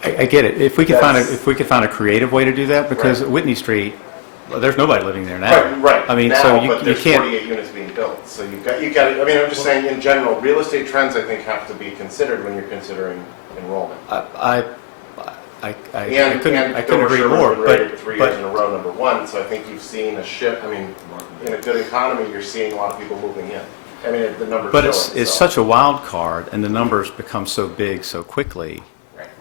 I get it. If we could find a creative way to do that, because Right. Whitney Street, well, there's nobody living there now. Right. I mean, now, so but you there's can't. 48 units being built, so you got. I mean, I'm just saying in general, real estate trends I think have to be considered when you're considering enrollment. I And couldn't Dover agree Sherborn's more. been rated 3 years in But a row #1, so I think you've seen a shift. I mean, in a good economy, you're seeing a lot of people moving in. I mean, the numbers. but show it's it, so. such a wild card, and the numbers become so big so quickly.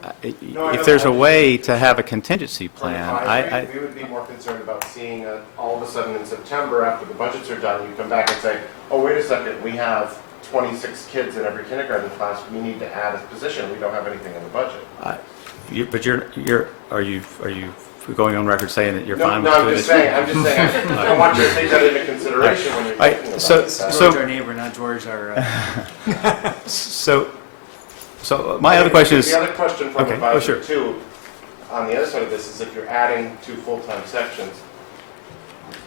No, I know If there's that. a way to have a contingency plan, We would be more concerned about seeing all of a sudden in September, after the budgets are done, you come back and say, oh, wait a second, we have 26 kids in every kindergarten class, we need to add a position, we don't have anything in the budget. But are you going on record saying that you're fine No, with I'm doing just this? saying, I want you to take that into consideration when you're thinking about so- this. so- George, our neighbor, not George, our... So my other question is, The other question from Okay, advisor sure. two, on the other side of this, is if you're adding 2 full-time sections,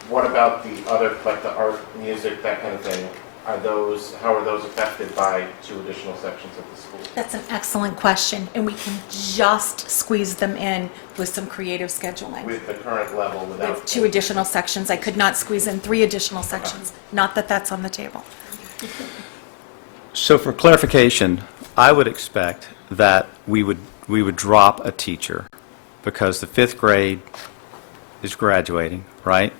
what about the other, like the art, music, that kind of thing? How are those affected by 2 additional sections of the school? That's an excellent question, and we can just squeeze them in with some creative scheduling. With the current level without. With 2 additional sections. I could not squeeze in 3 additional sections. Not that that's on the table. so for clarification, I would expect that we would drop a teacher because the 5th grade is graduating, right?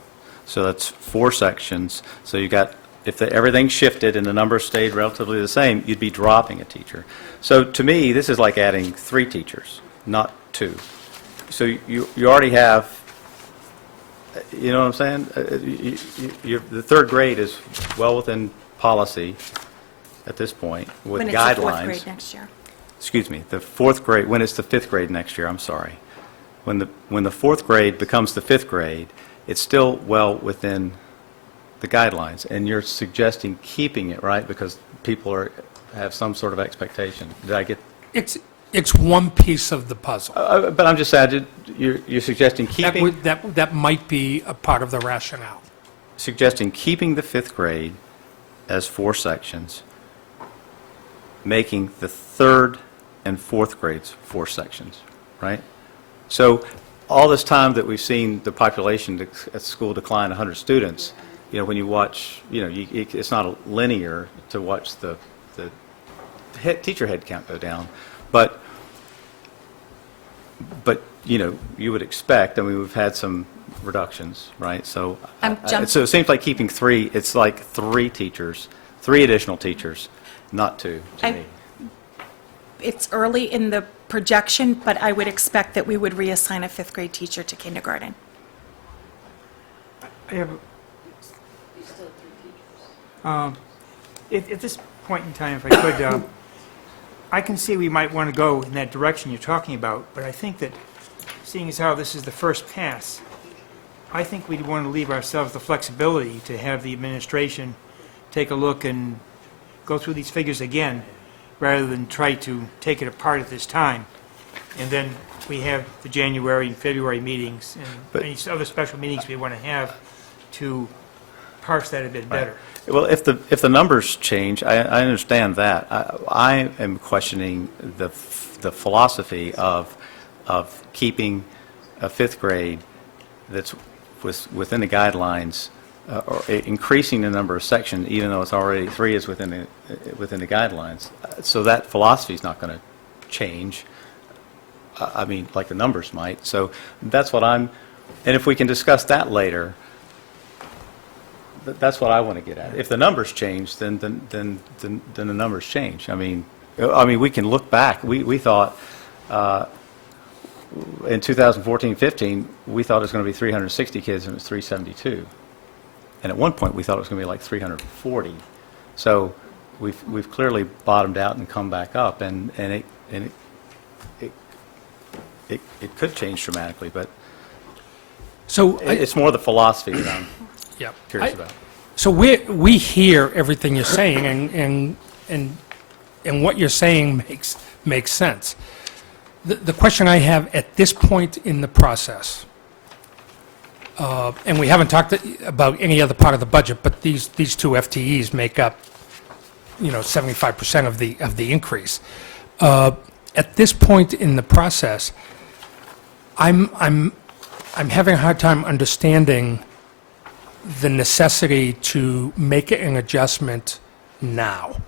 So that's 4 sections. So you got, if everything shifted and the numbers stayed relatively the same, you'd be dropping a teacher. So to me, this is like adding 3 teachers, not 2. So you already have, you know what I'm saying? The 3rd grade is well within policy at this point with When it's the 4th guidelines. grade next year. Excuse me, the 4th grade, when it's the 5th grade next year, I'm sorry. When the 4th grade becomes the 5th grade, it's still well within the guidelines, and you're suggesting keeping it, right? Because people have some sort of expectation. Did I get? It's one piece of the puzzle. But I'm just saying, you're suggesting keeping, That might be a part of the rationale. suggesting keeping the 5th grade as 4 sections, making the 3rd and 4th grades 4 sections, right? So all this time that we've seen the population at school decline 100 students, when you watch, it's not linear to watch the teacher head count go down, but you would expect. I mean, we've had some reductions, right? So so it seems like keeping 3. It's like 3 teachers, 3 additional teachers, not 2 to me. it's early in the projection, but I would expect that we would reassign a fifth grade teacher to kindergarten. I have, at this point in time, if I could, I can see we might want to go in that direction you're talking about, but I think that, seeing as how this is the first pass, I think we'd want to leave ourselves the flexibility to have the administration take a look and go through these figures again, rather than try to take it apart at this time. And then we have the January and February meetings and any other special meetings we want to have to parse that a bit better. Well, if the numbers change, I understand that. I am questioning the philosophy of keeping a fifth grade that's within the guidelines, or increasing the number of sections, even though it's already 3 is within the guidelines. So that philosophy is not going to change. I mean, like the numbers might. So that's what and if we can discuss that later, that's what I want to get at. If the numbers change, then the numbers change. I mean, we can look back. We thought in 2014-15, we thought it was going to be 360 kids, and it was 372. And at one point, we thought it was going to be like 340. So we've clearly bottomed out and come back up, and it could change dramatically, but So, it's more the philosophy that I'm yeah. curious about. So we hear everything you're saying, and what you're saying makes sense. The question I have at this point in the process, and we haven't talked about any other part of the budget, but these two FTEs make up, 75% of the increase. At this point in the process, I'm having a hard time understanding the necessity to make an adjustment now.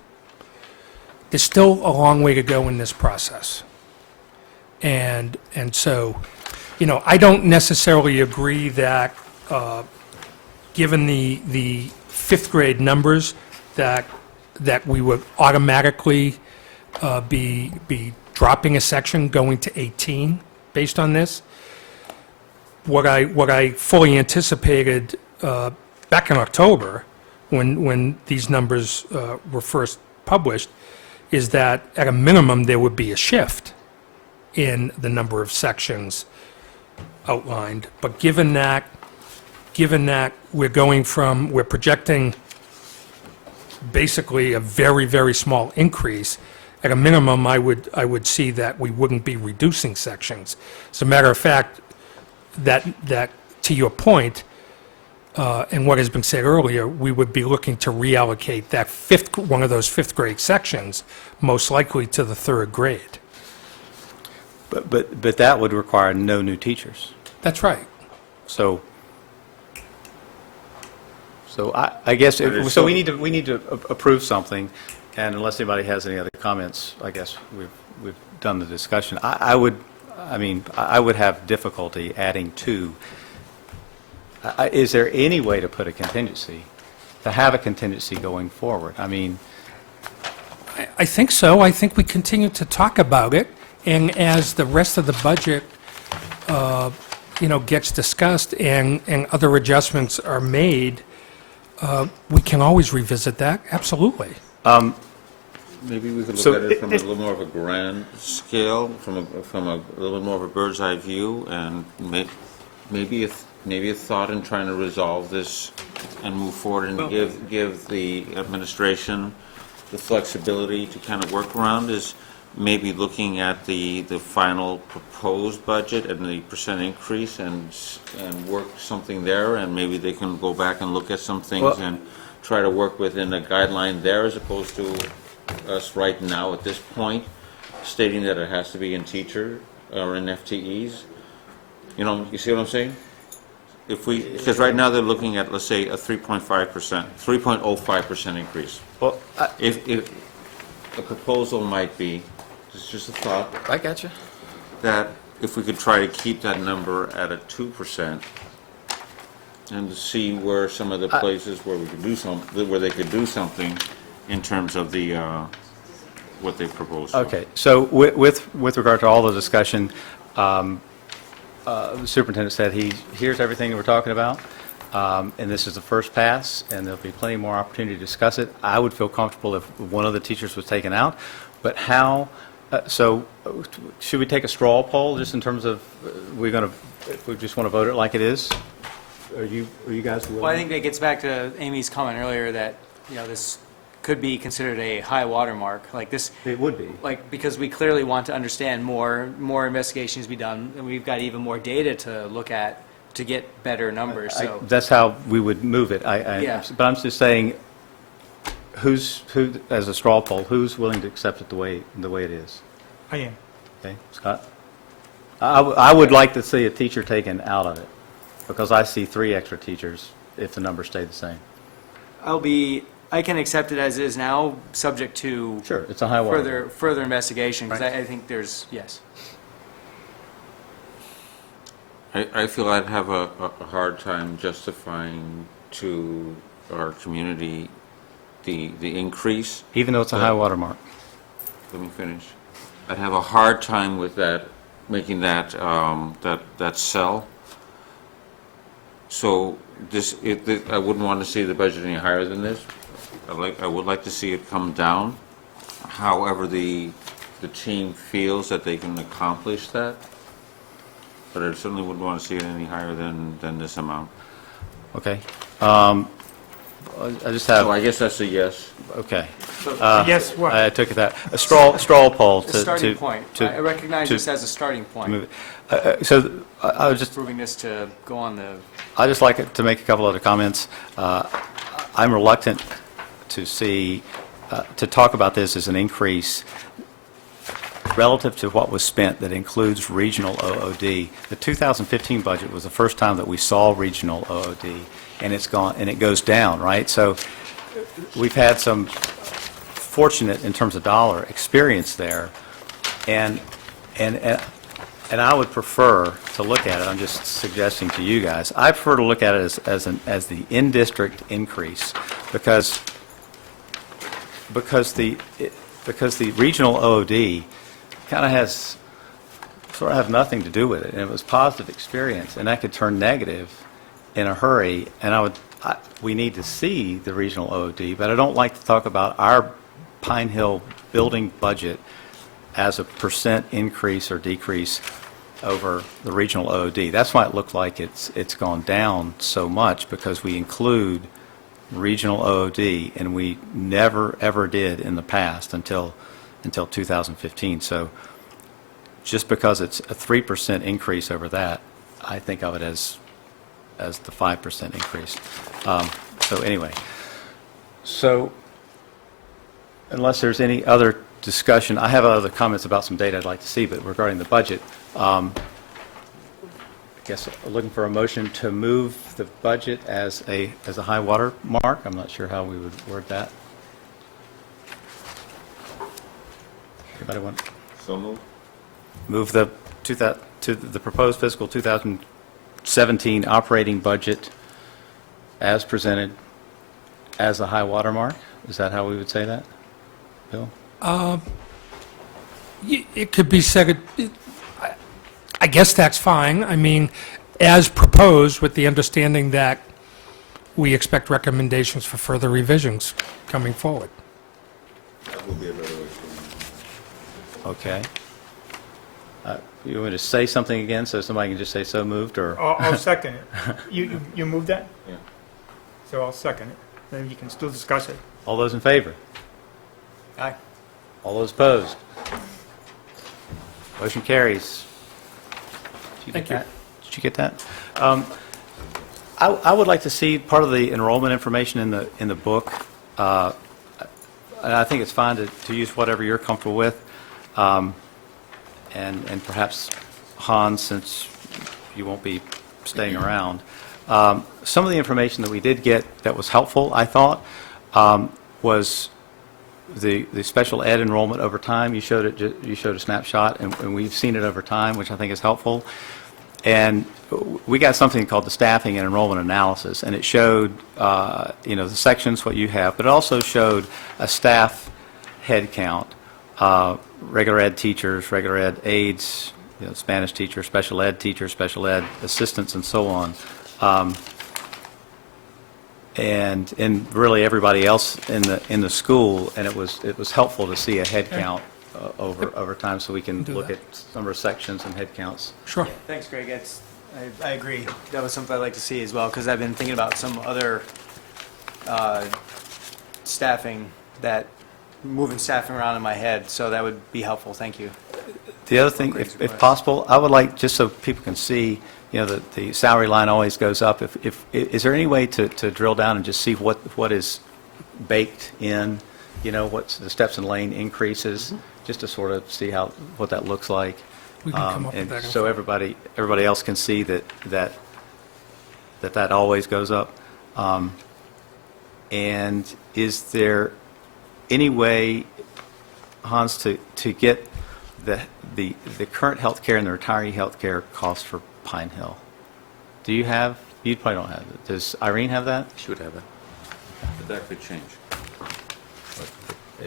There's still a long way to go in this process. And so, I don't necessarily agree that, given the fifth grade numbers, that we would automatically be dropping a section going to 18 based on this. What I fully anticipated back in October, when these numbers were first published, is that at a minimum there would be a shift in the number of sections outlined. But given that we're projecting basically a very, very small increase, at a minimum, I would see that we wouldn't be reducing sections. As a matter of fact, that to your point, and what has been said earlier, we would be looking to reallocate that one of those fifth grade sections, most likely to the third grade. But that would require no new teachers. That's right. So I guess, so we need to approve something, and unless anybody has any other comments, I guess we've done the discussion. I would have difficulty adding 2. Is there any way to put a contingency, to have a contingency going forward? I mean, I think so. I think we continue to talk about it, and as the rest of the budget, gets discussed and other adjustments are made, we can always revisit that, absolutely. Maybe we could So look at it from a little more of a grand scale, from a little bit more of a bird's eye view, and maybe a thought in trying to resolve this and move forward and give the administration the flexibility to kind of work around is maybe looking at the final proposed budget and the percent increase and work something there, and maybe they can go back and look at some things and try to work within a guideline there, as opposed to us right now at this point stating that it has to be in teacher or in FTEs. You see what I'm saying? Because right now they're looking at, let's say, a 3.05% increase. well, If a proposal might be, it's just a thought, I got you. that if we could try to keep that number at a 2% and to see where some of the places where we could do where they could do something in terms of the what they proposed. Okay, so with regard to all the discussion, the superintendent said he hears everything that we're talking about, and this is the first pass, and there'll be plenty more opportunity to discuss it. I would feel comfortable if one of the teachers was taken out, but how, should we take a straw poll, just in terms of, we just want to vote it like it is? Are you guys willing? Well, I think that gets back to Amy's comment earlier that, this could be considered a high water mark, like this. It would be. Like, because we clearly want to understand more investigations to be done, and we've got even more data to look at to get better numbers, so. That's how we would move it. Yeah. But I'm just saying, who, as a straw poll, who's willing to accept it the way it is? I am. Okay, Scott? I would like to see a teacher taken out of it, because I see 3 extra teachers if the numbers stay the same. I can accept it as is now, subject to. Sure, it's a high water. Further investigation, because Right. I think there's, yes. I feel I'd have a hard time justifying to our community the increase. Even though it's a high water mark. Let me finish. I'd have a hard time with that, making that, that sell. So I wouldn't want to see the budget any higher than this. I would like to see it come down. However, the team feels that they can accomplish that. But I certainly wouldn't want to see it any higher than this amount. Okay. I just have, So I guess that's a yes. okay. Yes, what? I took it that, a straw poll to. A starting point. I recognize to this as a starting point, move it. So I was just, proving this to go on the. I'd just like to make a couple other comments. I'm reluctant to see, to talk about this as an increase relative to what was spent that includes regional OOD. The 2015 budget was the first time that we saw regional OOD, and it's gone, and it goes down, right? So we've had some fortunate, in terms of dollar, experience there, and I would prefer to look at it, I'm just suggesting to you guys, I prefer to look at it as the in-district increase, because the regional OOD kind of has, sort of have nothing to do with it, and it was positive experience, and that could turn negative in a hurry, and we need to see the regional OOD, but I don't like to talk about our Pine Hill building budget as a % increase or decrease over the regional OOD. That's why it looked like it's gone down so much, because we include regional OOD, and we never, ever did in the past until 2015. So just because it's a 3% increase over that, I think of it as the 5% increase. So anyway, so unless there's any other discussion, I have other comments about some data I'd like to see, but regarding the budget, I guess looking for a motion to move the budget as a high water mark. I'm not sure how we would word that. Anybody want? So moved. Move the proposed fiscal 2017 operating budget as presented as a high water mark? Is that how we would say that, Bill? It could be said, I guess that's fine. I mean, as proposed, with the understanding that we expect recommendations for further revisions coming forward. That will be a better way to. Okay. You want me to say something again so somebody can just say so moved, or? I'll second it. You moved that? Yeah. So I'll second it. Then you can still discuss it. All those in favor? Aye. All those opposed? Motion carries. Did Thank you. Did you get that? I would like to see part of the enrollment information in the book. And I think it's fine to use whatever you're comfortable with. And perhaps Hans, since you won't be staying around. Some of the information that we did get that was helpful, I thought, was the special ed enrollment over time. You showed a snapshot, and we've seen it over time, which I think is helpful. And we got something called the staffing and enrollment analysis, and it showed, the sections, what you have, but it also showed a staff head count regular ed teachers, regular ed aides, Spanish teachers, special ed teachers, special ed assistants, and so on. And really everybody else in the school, and it was helpful to see a head count over time, so we can Do look that. at number of sections and head counts. Sure. Thanks, Greg. I agree. That was something I'd like to see as well, because I've been thinking about some other staffing moving staffing around in my head, so that would be helpful. Thank you. The other thing, if possible, I would like, just so people can see, the salary line always goes up. Is there any way to drill down and just see what is baked in, what's the steps and lane increases, just to sort of see what that looks like? We can come up with And that so everybody else can see that always goes up. And is there any way, Hans, to get the current health care and the retiree health care costs for Pine Hill? You probably don't have it. Does Irene have that? She would have that. But that could change.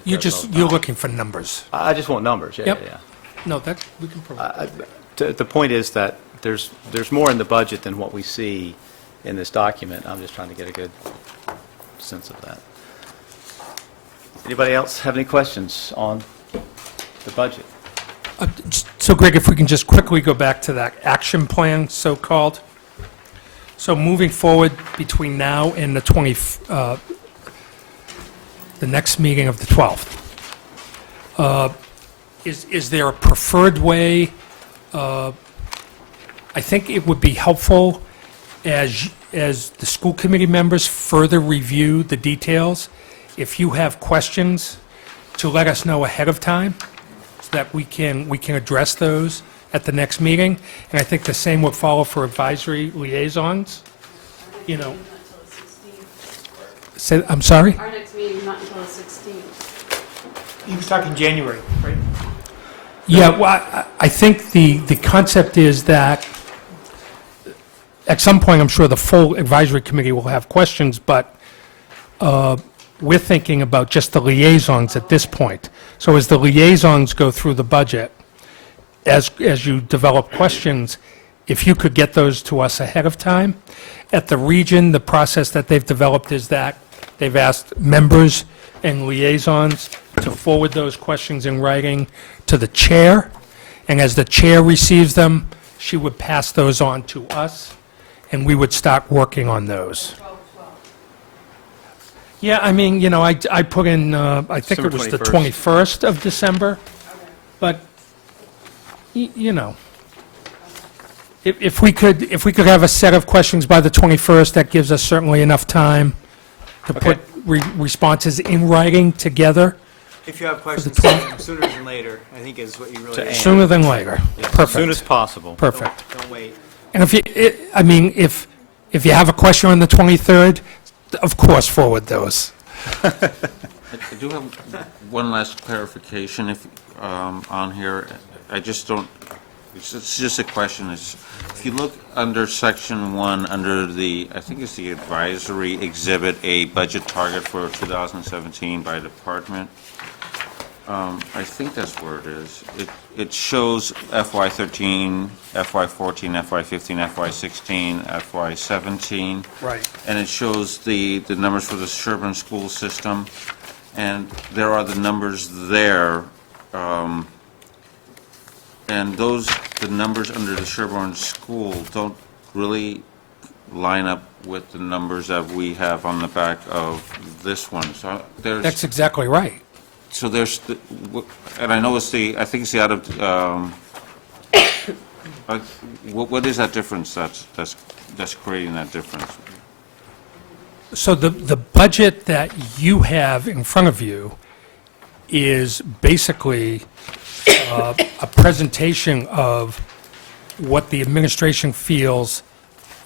You're looking for numbers. I just want numbers, yeah, Yep. yeah. No, that, we can provide. The point is that there's more in the budget than what we see in this document. I'm just trying to get a good sense of that. Anybody else have any questions on the budget? So Greg, if we can just quickly go back to that action plan, so-called. So moving forward between now and the next meeting of the 12th, is there a preferred way? I think it would be helpful as the school committee members further review the details, if you have questions, to let us know ahead of time, so that we can address those at the next meeting. And I think the same would follow for advisory liaisons. I'm sorry? Our next meeting's not until the 16th. He was talking January, right? Yeah, well, I think the concept is that at some point, I'm sure the full advisory committee will have questions, but we're thinking about just the liaisons at this point. So as the liaisons go through the budget, as you develop questions, if you could get those to us ahead of time. At the region, the process that they've developed is that they've asked members and liaisons to forward those questions in writing to the chair, and as the chair receives them, she would pass those on to us, and we would start working on those. Yeah, I mean, I put in, I think it was the 21st of December, but, if we could have a set of questions by the 21st, that gives us certainly enough time to put responses in writing together. If you have questions, 12th. sooner than later, I think is what you really. To Ann. Sooner than later. As soon as Perfect, possible. perfect. Don't wait. And if you have a question on the 23rd, of course, forward those. I do have one last clarification on here. I just don't, it's just a question. If you look under section 1, under I think it's the advisory exhibit, a budget target for 2017 by department, I think that's where it is. It shows FY13, FY14, FY15, FY16, FY17. Right. And it shows the numbers for the Sherborn school system, and there are the numbers there, and the numbers under the Sherborn school don't really line up with the numbers that we have on the back of this one. So That's exactly right. so there's, and I know I think it's the out of, what is that difference that's creating that difference? So the budget that you have in front of you is basically a presentation of what the administration feels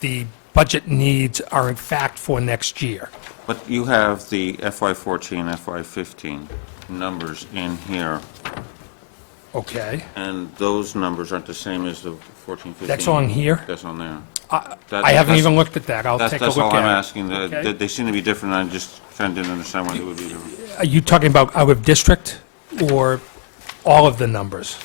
the budget needs are in fact for next year. But you have the FY14, FY15 numbers in here, Okay? and those numbers aren't the same as the 14, 15. That's on here? That's on there. I haven't even looked at that. I'll take a That's look all I'm at it. asking. Okay. They seem to be different. I just trying to understand why they would be different. Are you talking about out of district or all of the numbers,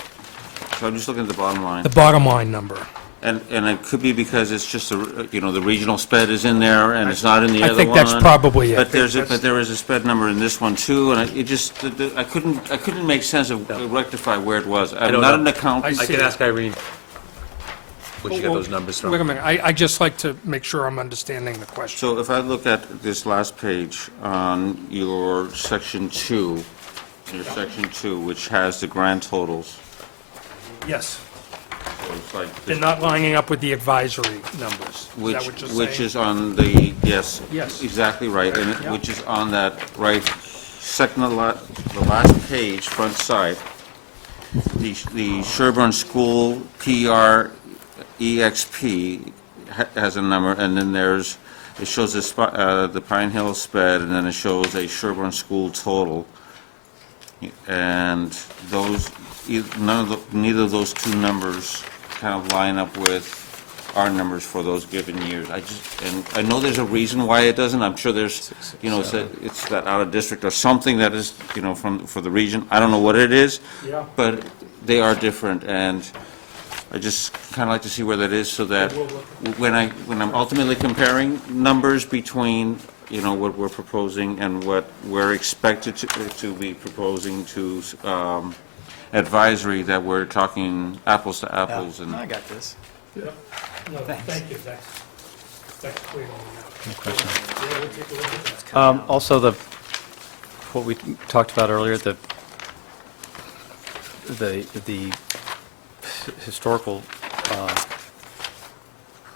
So I'm just looking at the bottom line. the bottom line number. And it could be because it's just, the regional sped is in there and it's not in the I other one. think that's probably it. But there is a sped number in this one too, and I couldn't make sense of, rectify where it was. I'm don't not know. an accountant. I can ask Irene where she got those numbers from. Wait a minute, I just like to make sure I'm understanding the question. So if I look at this last page on your section 2, which has the grand totals, Yes, so it's like they're not lining up with the advisory numbers. Is that what you're saying? which is on the, yes. Yes. Exactly right, and Yeah. which is on that right, second to the last page, front side. The Sherborn School PREXP has a number, and then it shows the Pine Hill sped, and then it shows a Sherborn School total. And neither of those two numbers kind of line up with our numbers for those given years. And I know there's a reason why it doesn't. I'm sure there's, it's that out of district or something that is, for the region. I don't know what it is. Yeah. But they are different, and I just kind of like to see where that is, so that when I'm ultimately comparing numbers between, what we're proposing and what we're expected to be proposing to advisory, that we're talking apples to apples. And I got this. No, thank you, that's clear on that. Also, what we talked about earlier, the historical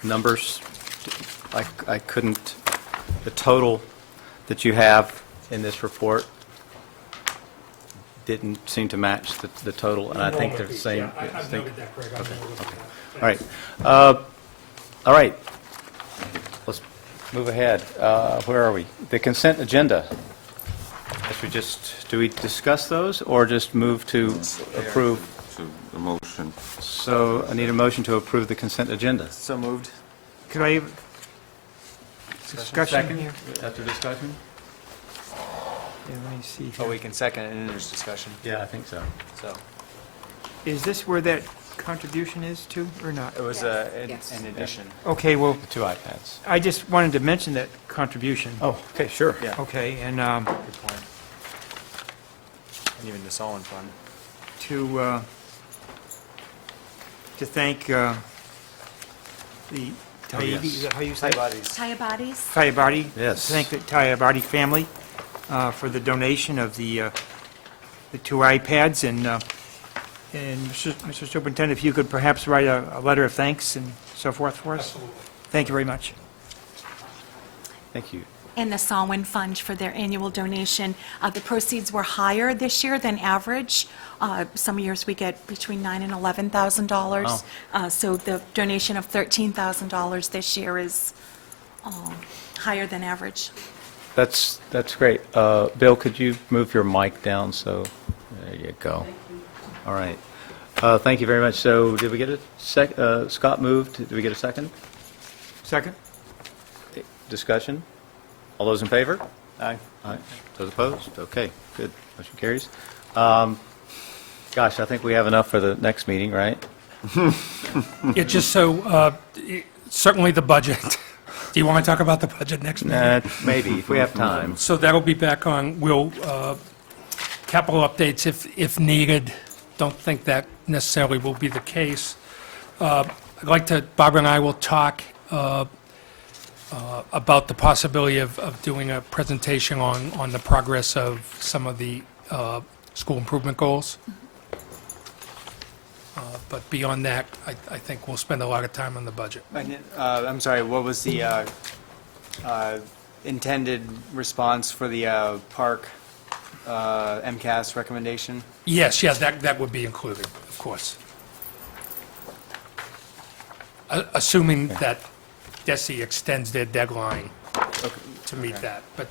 numbers, I couldn't, the total that you have in this report didn't seem to match the total, and I think they're the same. Yeah, I've noted that, Greg, I've noted that. All right. All right. Let's move ahead. Where are we? The consent agenda. Do we discuss those or just move to approve? to the motion. So I need a motion to approve the consent agenda. So moved. Could I have discussion here? After discussion? Yeah, let me see. Oh, here. we can second it, and then there's discussion, Yeah, I think so. so. Is this where that contribution is to, or not? It was Yes. an addition. Okay, well, The two iPads. I just wanted to mention that contribution. Oh, okay, sure. Yeah. Okay, and Good point. And even the Solon Fund. to thank the Taibbi, yes. is that how you say it? Bodies. Tayabadis? Tayabadi. Yes. Thank the Tayabadi family for the donation of the two iPads, and Mr. Superintendent, if you could perhaps write a letter of thanks and so forth for us. Absolutely. Thank you very much. Thank you. And the Salwin Fund for their annual donation. The proceeds were higher this year than average. Some years we get between $9,000 and $11,000. So the donation of $13,000 this year is higher than average. That's great. Bill, could you move your mic down so, there you go. All right. Thank you very much. So did we get a Scott moved? Did we get a second? Second? Discussion? All those in favor? Aye. Aye. Those opposed? Okay, good. Motion carries. Gosh, I think we have enough for the next meeting, right? Yeah, just so, certainly the budget. Do you want to talk about the budget next meeting? Maybe, if we have time. So that'll be back on, capital updates if needed. Don't think that necessarily will be the case. I'd like to, Barbara and I will talk about the possibility of doing a presentation on the progress of some of the school improvement goals. But beyond that, I think we'll spend a lot of time on the budget. I'm sorry, what was the intended response for the park MCAS recommendation? Yes, yeah, that would be included, of course. Assuming that DESI extends their deadline to meet that. But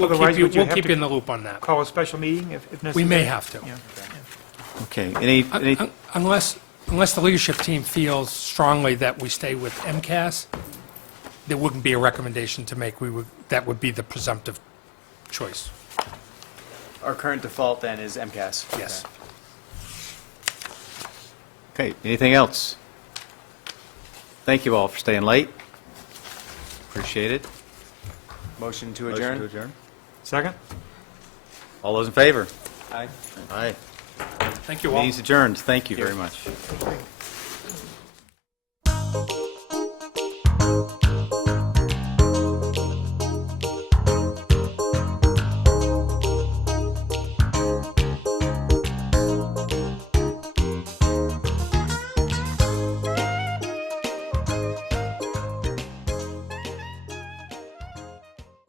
Otherwise, would you we'll have keep to you in the loop on that. call a special meeting if necessary? We may have to. Yeah. Okay, any, Unless the leadership team feels strongly that we stay with MCAS, there wouldn't be a recommendation to make. That would be the presumptive choice. Our current default then is MCAS? Yes. Okay, anything else? Thank you all for staying late. Appreciate it. Motion to Motion adjourn? to adjourn. Second? All those in favor? Aye. Aye. Thank you all. Meeting's adjourned. Thank you very much. Okay.